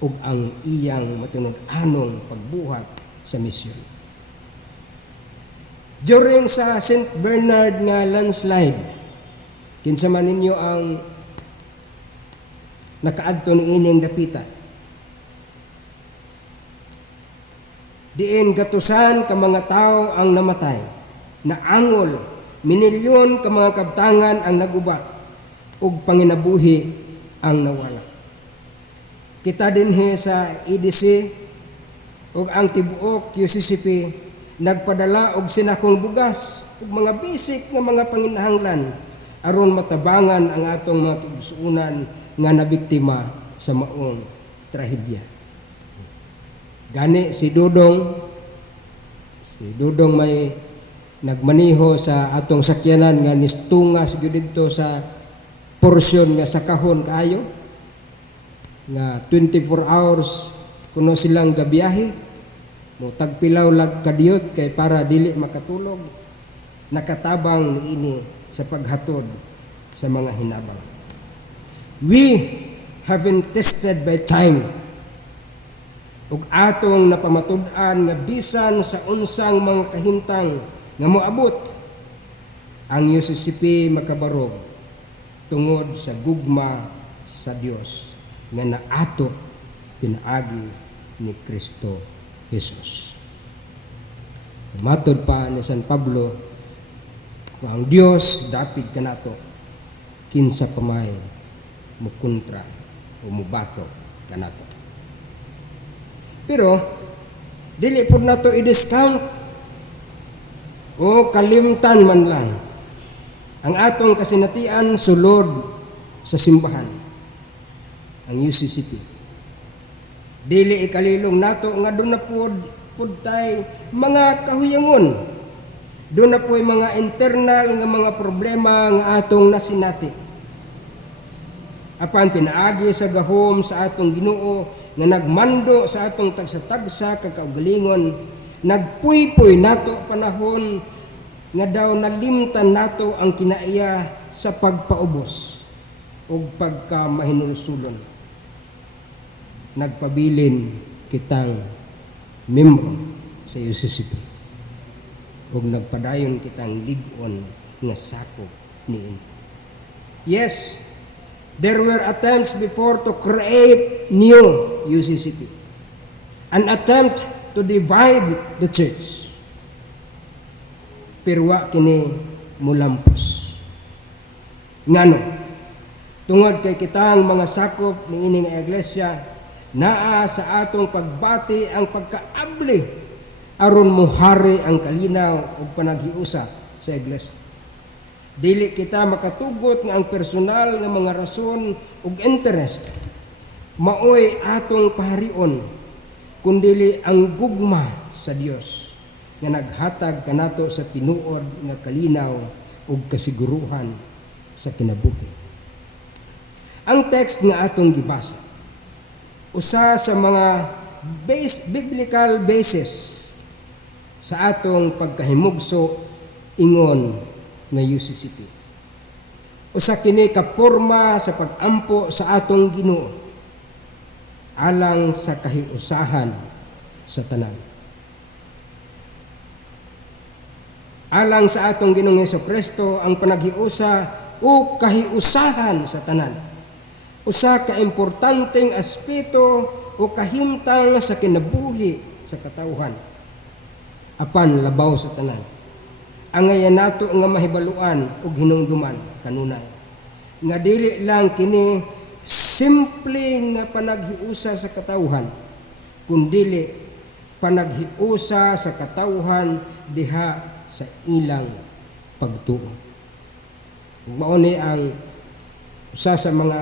ug ang iyang matinud-anong pagbuhat sa misyon. During sa St. Bernard nga landslide, kinsa man ninyo ang nakaadto ni ining dapita. Diin gatusan ka mga tao ang namatay, naangol, minilyon ka mga kabtangan ang naguba, ug panginabuhi ang nawala. Kita dinhi sa EDC ug ang tibuok UCCP nagpadala og sinakong bugas ug mga basic nga mga panginahanglan aron matabangan ang atong mga tigsuunan nga nabiktima sa maong trahedya. Gani si Dudong may nagmaniho sa atong sakyanan nga nistungas gyud didto sa porsyon nga sakahon kaayo nga 24 hours kuno silang gabiyahe mo tagpilaw lag kadiyot kay para dili makatulog, nakatabang niini sa paghatod sa mga hinabang. We have been tested by time ug atong napamatud-an nga bisan sa unsang mga kahimtang nga moabot ang UCCP makabarog tungod sa gugma sa Dios nga naato pinaagi ni Kristo Jesus. Matod pa ni San Pablo, kung ang Dios dapig kanato kinsa pamay mukontra o mubatok kanato. Pero dili pud nato i-discount o kalimtan man lang ang atong kasinatian sulod sa simbahan, ang UCCP. Dili ikalilong nato nga doon na pud tay mga kahuyangon Doon na po'y mga internal nga mga problema nga atong nasinati. Apan pinaagi sa gahom sa atong Ginoo nga nagmando sa atong tagsa-tagsa kakaugalingon, nagpuy-puy nato panahon nga daw nalimtan nato ang kinaiya sa pagpaubos o pagkamahinulsulon. Nagpabilin kitang membro sa UCCP ug nagpadayon kitang lig-on nga sakop niini. Yes, there were attempts before to create new UCCP, an attempt to divide the church. Pero wa kini mulampos. Ngano? Tungod kay kitang mga sakop niini nga iglesia, naa sa atong pagbati ang pagkaabli aron muhari ang kalinaw ug panaghiusa sa iglesia. Dili kita makatugot nga ang personal nga mga rason ug interest maoy atong paharion, kundili ang gugma sa Dios nga naghatag kanato sa tinuod nga kalinaw ug kasiguruhan sa kinabuhi. Ang text nga atong gibasa, usa sa mga biblical basis sa atong pagkahimugso ingon nga UCCP. Usa kini ka porma sa pagampo sa atong Ginoo alang sa kahiusahan sa tanan. Alang sa atong Ginoong Hesukristo ang panaghiusa o kahiusahan sa tanan. Usa ka importanteng aspeto o kahimtang sa kinabuhi sa katawhan. Apan labaw sa tanan. Angayan nato nga mahibaluan ug hinungduman kanunay. Nga dili lang kini simple nga panaghiusa sa katawhan, kundili panaghiusa sa katawhan diha sa ilang pagtuo. Mao ni ang usa sa mga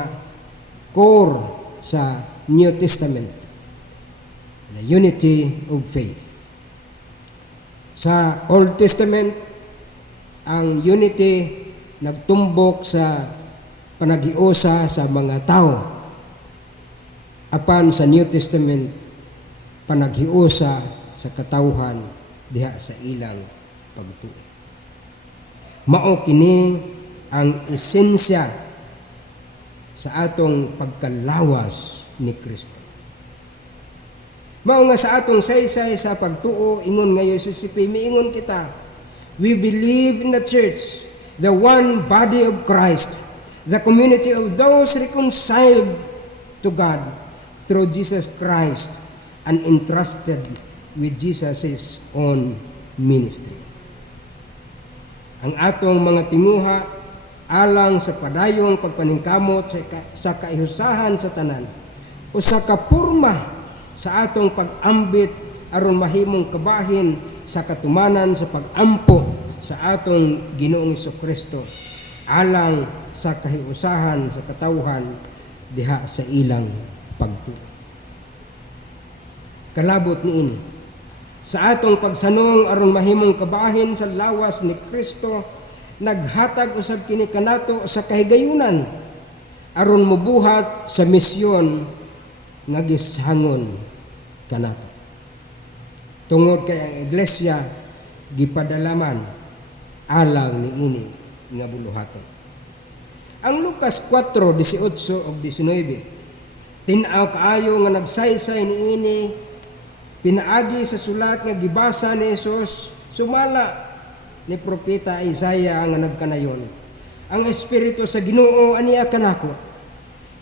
core sa New Testament, the unity of faith. Sa Old Testament, ang unity nagtumbok sa panaghiusa sa mga tao. Apan sa New Testament, panaghiusa sa katawhan diha sa ilang pagtuo. Mao kini ang esensya sa atong pagkalawas ni Kristo. Mao nga sa atong saysay sa pagtuo ingon nga UCCP, miingon kita, we believe in the church, the one body of Christ, the community of those reconciled to God through Jesus Christ and entrusted with Jesus' own ministry. Ang atong mga tinguha alang sa padayong pagpaningkamot sa kaihusahan sa tanan, usa ka porma sa atong pag-ambit aron mahimong kabahin sa katumanan sa pag-ampo sa atong Ginoong Hesukristo alang sa kahiusahan sa katawhan diha sa ilang pagtuo. Kalabot niini sa atong pagsanong aron mahimong kabahin sa lawas ni Kristo, naghatag usab kini kanato sa kahigayunan aron mobuhat sa misyon nga gisangon kanato. Tungod kay ang iglesia gipadalaman alang niini nga buluhaton. Ang Lucas 4:18 ug 19 tin-aw kaayo nga nagsaysay niini pinaagi sa sulat nga gibasa ni Jesus sumala ni propeta Isaiah nga nagkanayon. Ang espiritu sa Ginoo aniya kanako.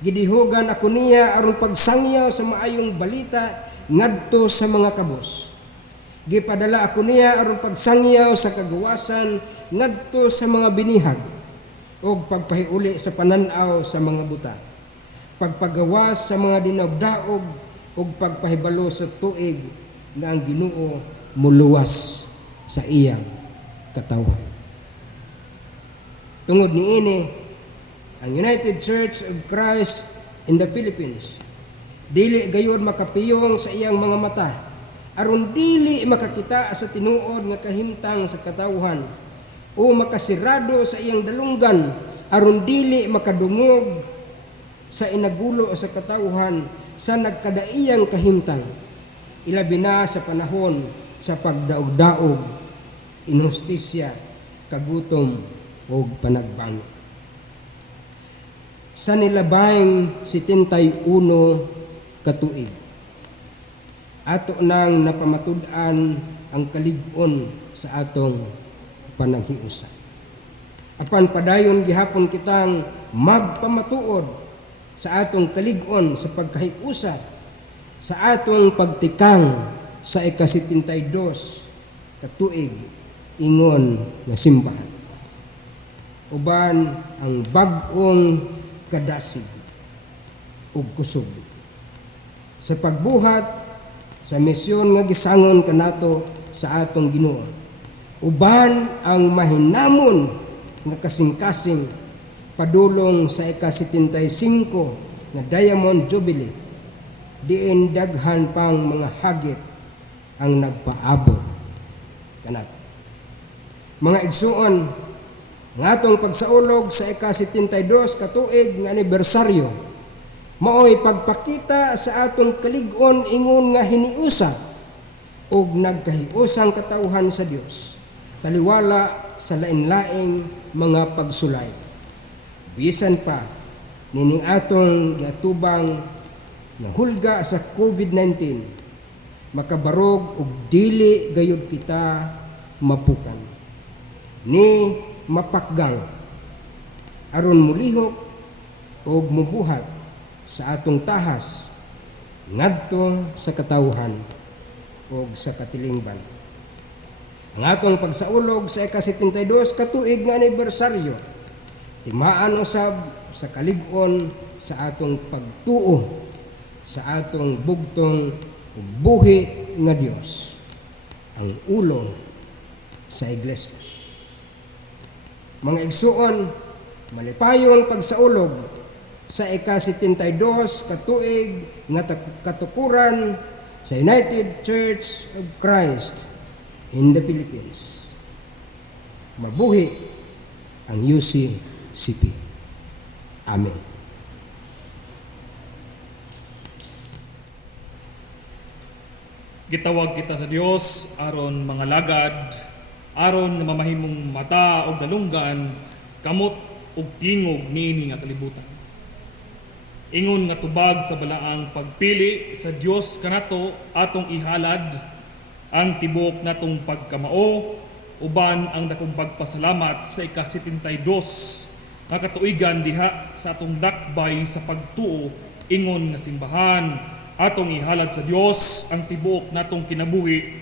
Gidihugan ako niya aron pagsangyaw sa maayong balita ngadto sa mga kabos. Gipadala ako niya aron pagsangyaw sa kagawasan ngadto sa mga binihag ug pagpahiuli sa pananaw sa mga buta. Pagpagawas sa mga dinagdaog ug pagpahibalo sa tuig nga ang Ginoo muluwas sa iyang katawhan. Tungod niini, ang United Church of Christ in the Philippines dili gayon makapiyong sa iyang mga mata aron dili makakita sa tinuod nga kahimtang sa katawhan o makasirado sa iyang dalunggan aron dili makadungog sa inagulo sa katawhan sa nagkadaiyang kahimtang, ilabi na sa panahon sa pagdaog-daog, inustisya, kagutom o panagbangi. Sa nilabayng 71 katuig, ato nang napamatud-an ang kalig-on sa atong panaghiusa. Apan padayon gihapon kitang magpamatuod sa atong kalig-on sa pagkahiusa sa atong pagtikang sa ika-72 katuig ingon nga simbahan. Uban ang bag-ong kadasig ug kusog sa pagbuhat sa misyon nga gisangon kanato sa atong Ginoo. Uban ang mahinamon nga kasing-kasing padulong sa ika-75 nga Diamond Jubilee, diin daghan pang mga hagit ang nagpaabot kanato. Mga igsuon, nga atong pagsaulog sa ika-72 katuig nga anibersaryo, maoy pagpakita sa atong kalig-on ingon nga hiniusa ug nagkahiusang katawhan sa Dios, taliwala sa lain-laing mga pagsulay. Bisan pa nining atong giatubang nga hulga sa COVID-19, makabarog ug dili gayud kita mapukan ni mapakgang aron mulihok ug mubuhat sa atong tahas ngadto sa katawhan ug sa katilingban. Ang atong pagsaulog sa ika-72 katuig nga anibersaryo, timaan usab sa kalig-on sa atong pagtuo sa atong bugtong ug buhi nga Dios, ang ulo sa iglesia. Mga igsuon, malipayong pagsaulog sa ika-72 katuig nga katukuran sa United Church of Christ in the Philippines. Mabuhi ang UCCP. Amen. Gitawag kita sa Dios aron mga lagad, aron nga mamahimong mata o dalunggan, kamot ug tingog niini nga kalibutan. Ingon nga tubag sa balaang pagpili sa Dios kanato atong ihalad ang tibok natong pagkamao, uban ang dakong pagpasalamat sa ika-72 nga katuigan diha sa atong dakbay sa pagtuo, ingon nga simbahan, atong ihalad sa Dios ang tibuok natong kinabuhi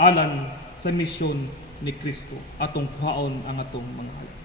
alan sa misyon ni Kristo. Atong kuhaon ang atong mga halad.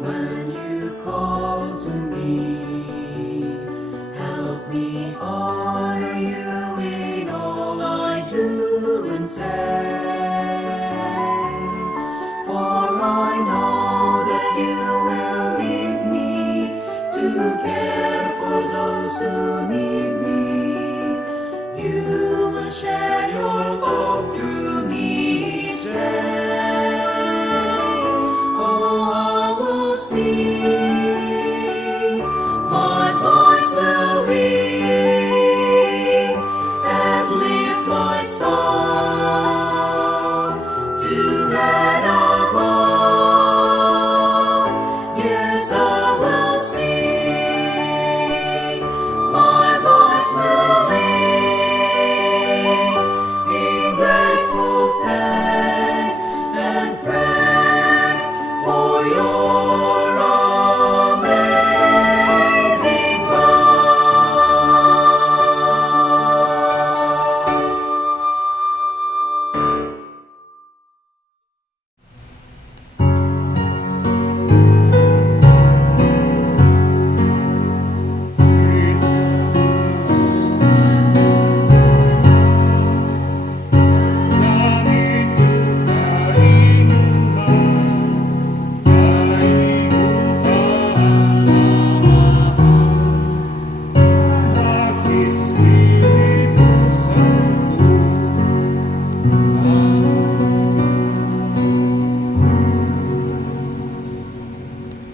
when you call to me. Help me honor you in all I do and say, for I know that you will lead me to care for those who need me. You will share your love through me each day. Oh, I will sing, my voice will ring, and lift my song to heaven above. Yes, I will sing, my voice will ring, in grateful thanks and praise for your amazing love.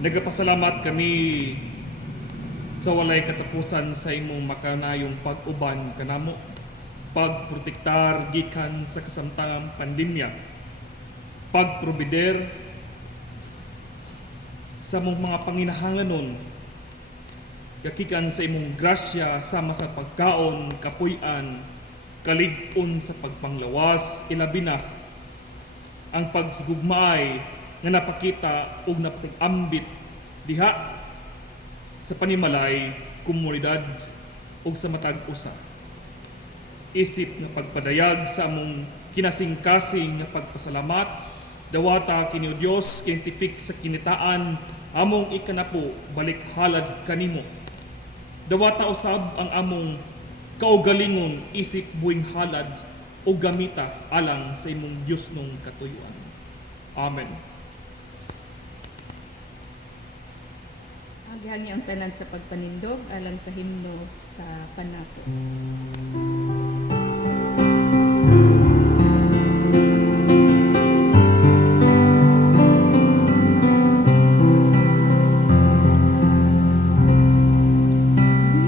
Nagapasalamat kami sa walay katapusan sa imong makanayong pag-uban kanamo, pagprotektar gikan sa kasamtangang pandemya, pagprovider sa mong mga panginahanganon, gakikan sa imong grasya sama sa pagkaon, kapuy-an, kalig-on sa pagpanglawas, ilabi na ang paghigugmaay nga napakita ug napag-ambit diha sa panimalay, komunidad ug sa matag usa. Isip nga pagpadayag sa among kinasing-kasing nga pagpasalamat, dawata kini o Dios kinitipik sa kinitaan among ikanapo balik halad kanimo. Dawata usab ang among kaugalingon isip buing halad o gamita alang sa imong Dios nung katuyuan. Amen. Agihang niyo ang tanan sa pagpanindog alang sa himno sa panapos.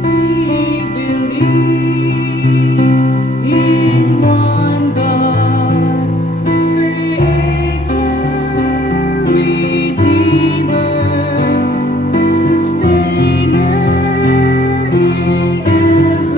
We believe in one God, Creator, Redeemer, Sustainer in everyone.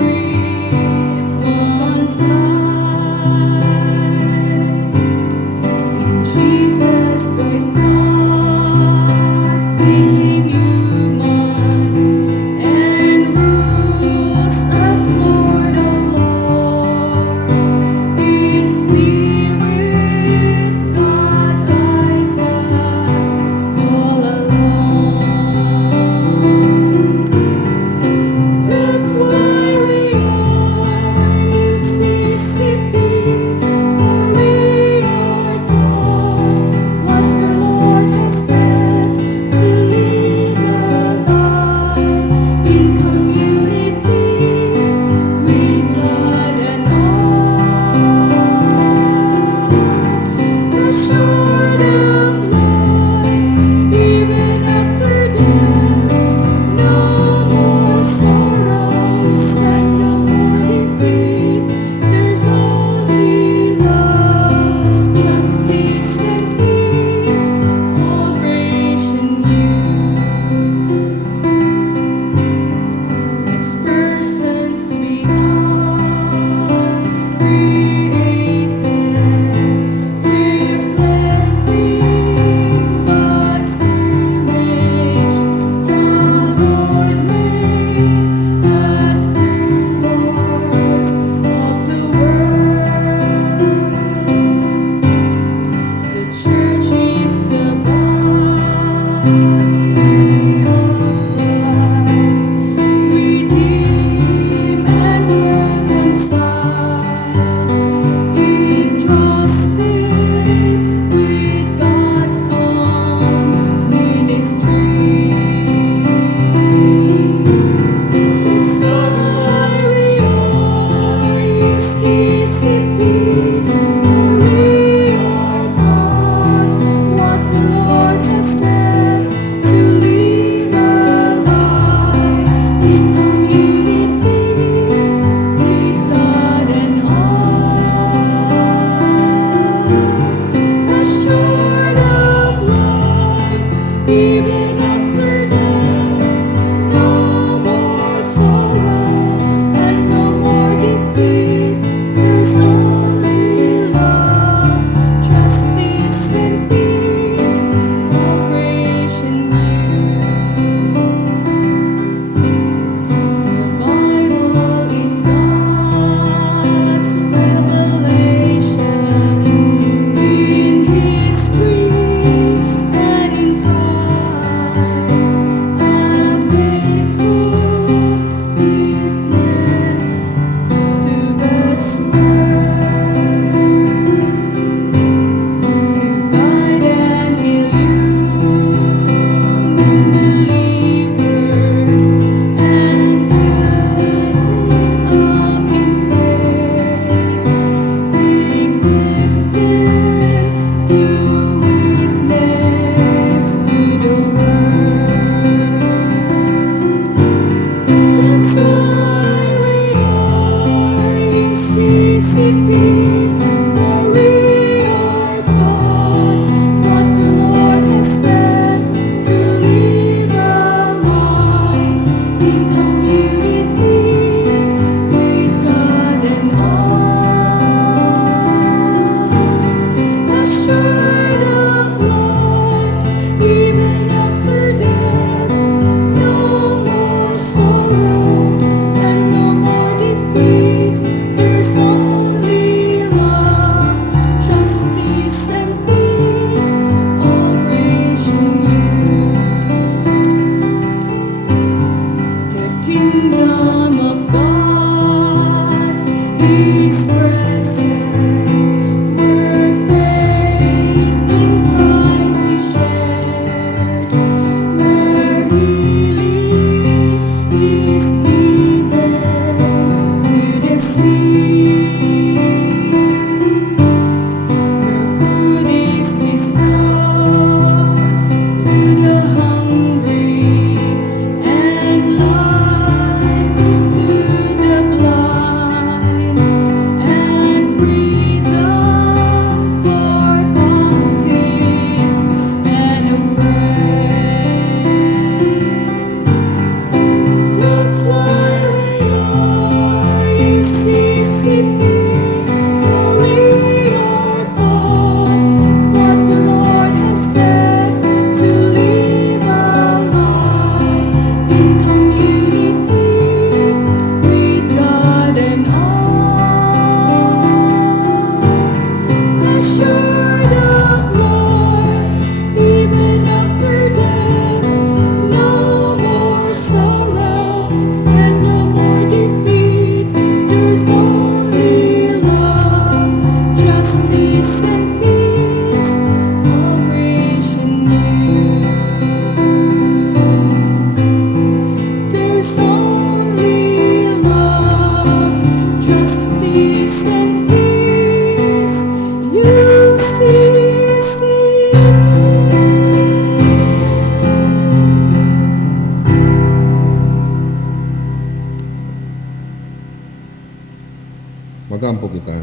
Magampo kita.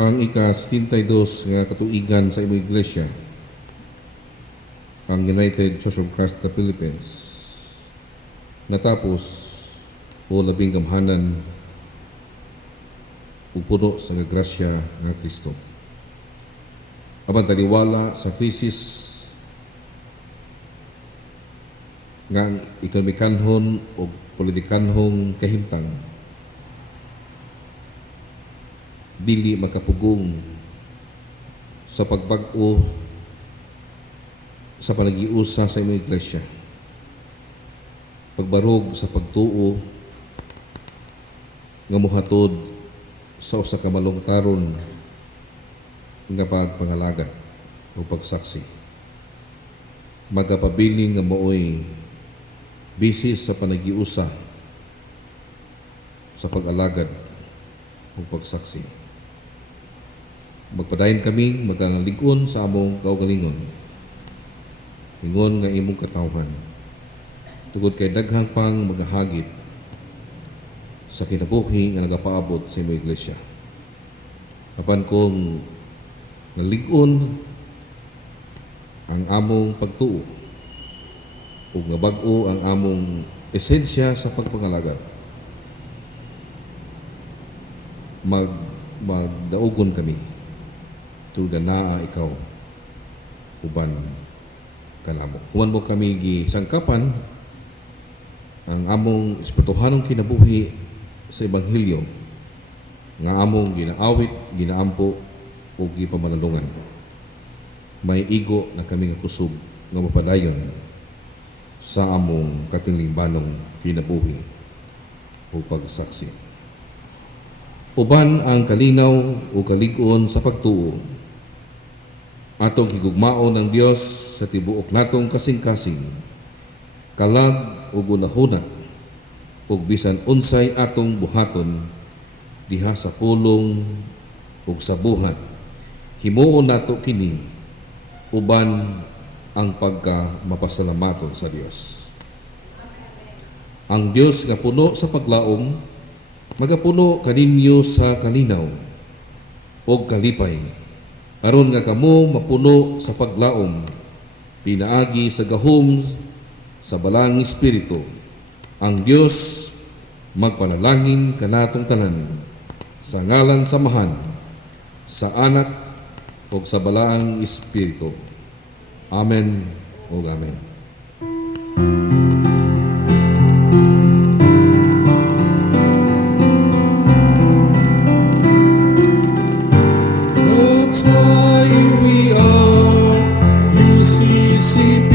Ang ika-72 nga katuigan sa imong iglesia, ang United Church of Christ of the Philippines, natapos o labing gamhanan ug puno sa grasya nga Kristo. Aban taliwala sa krisis nga ekonomikanhon o politikanhong kahimtang, dili makapugong sa pagbag-o sa panagiusa sa imong iglesia. Pagbarog sa pagtuo nga mohatod sa usa ka malungtaron nga pagpangalagad o pagsaksi. Magapabiling nga maoy bisis sa panagiusa sa pag-alagad o pagsaksi. Magpadayon kami magkanalig-on sa among kaugalingon. Ingon nga imong katawhan. Tugod kay daghang pang magahagit sa kinabuhi nga nagapaabot sa imong iglesia. Apan kung nalig-on ang among pagtuo ug nga bag-o ang among esensya sa pagpangalagad, magdaugon kami tuga naa ikaw uban kanamo. Human mo kami gisangkapan ang among espirituhanong kinabuhi sa Ebanghelyo nga among ginaawit, ginaampo o gipamanalungan. May igo na kami nga kusog nga mapadayon sa among katinglingbanong kinabuhi o pagsaksi. Uban ang kalinaw o kalig-on sa pagtuo atong higugmaon ng Dios sa tibuok natong kasing-kasing, kalag o gunahuna ug bisan unsay atong buhaton diha sa pulong ug sa buhat. Himuon nato kini uban ang pagka-mapasalamaton sa Dios. Ang Dios nga puno sa paglaom magapuno kaninyo sa kalinaw o kalipay aron nga kamo mapuno sa paglaom pinaagi sa gahom sa balang espiritu. Ang Dios magpanalangin kanatong tanan sa ngalan samahan sa anak o sa balang espiritu. Amen o amen. That's why we are UCCB,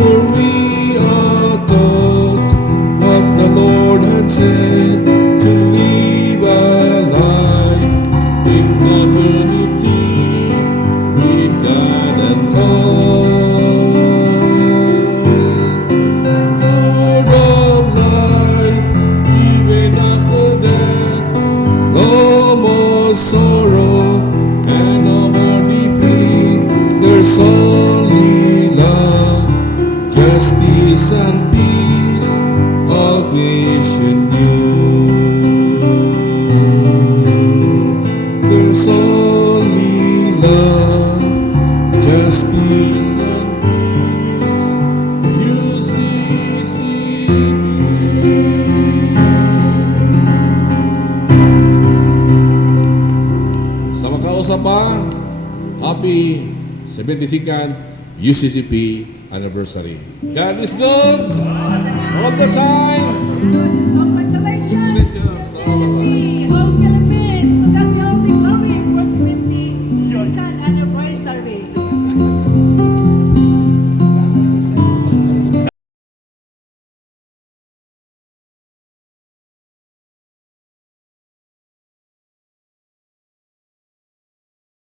for we are taught what the Lord had said, to live a life in community with God and all. Food of life, even after death, no more sorrow and no more weeping. There's only love, justice and peace, all creation new. There's only love, justice and peace, UCCB. Sa makausa pa, happy 72nd UCCP anniversary. God is good all the time. Congratulations, UCCP!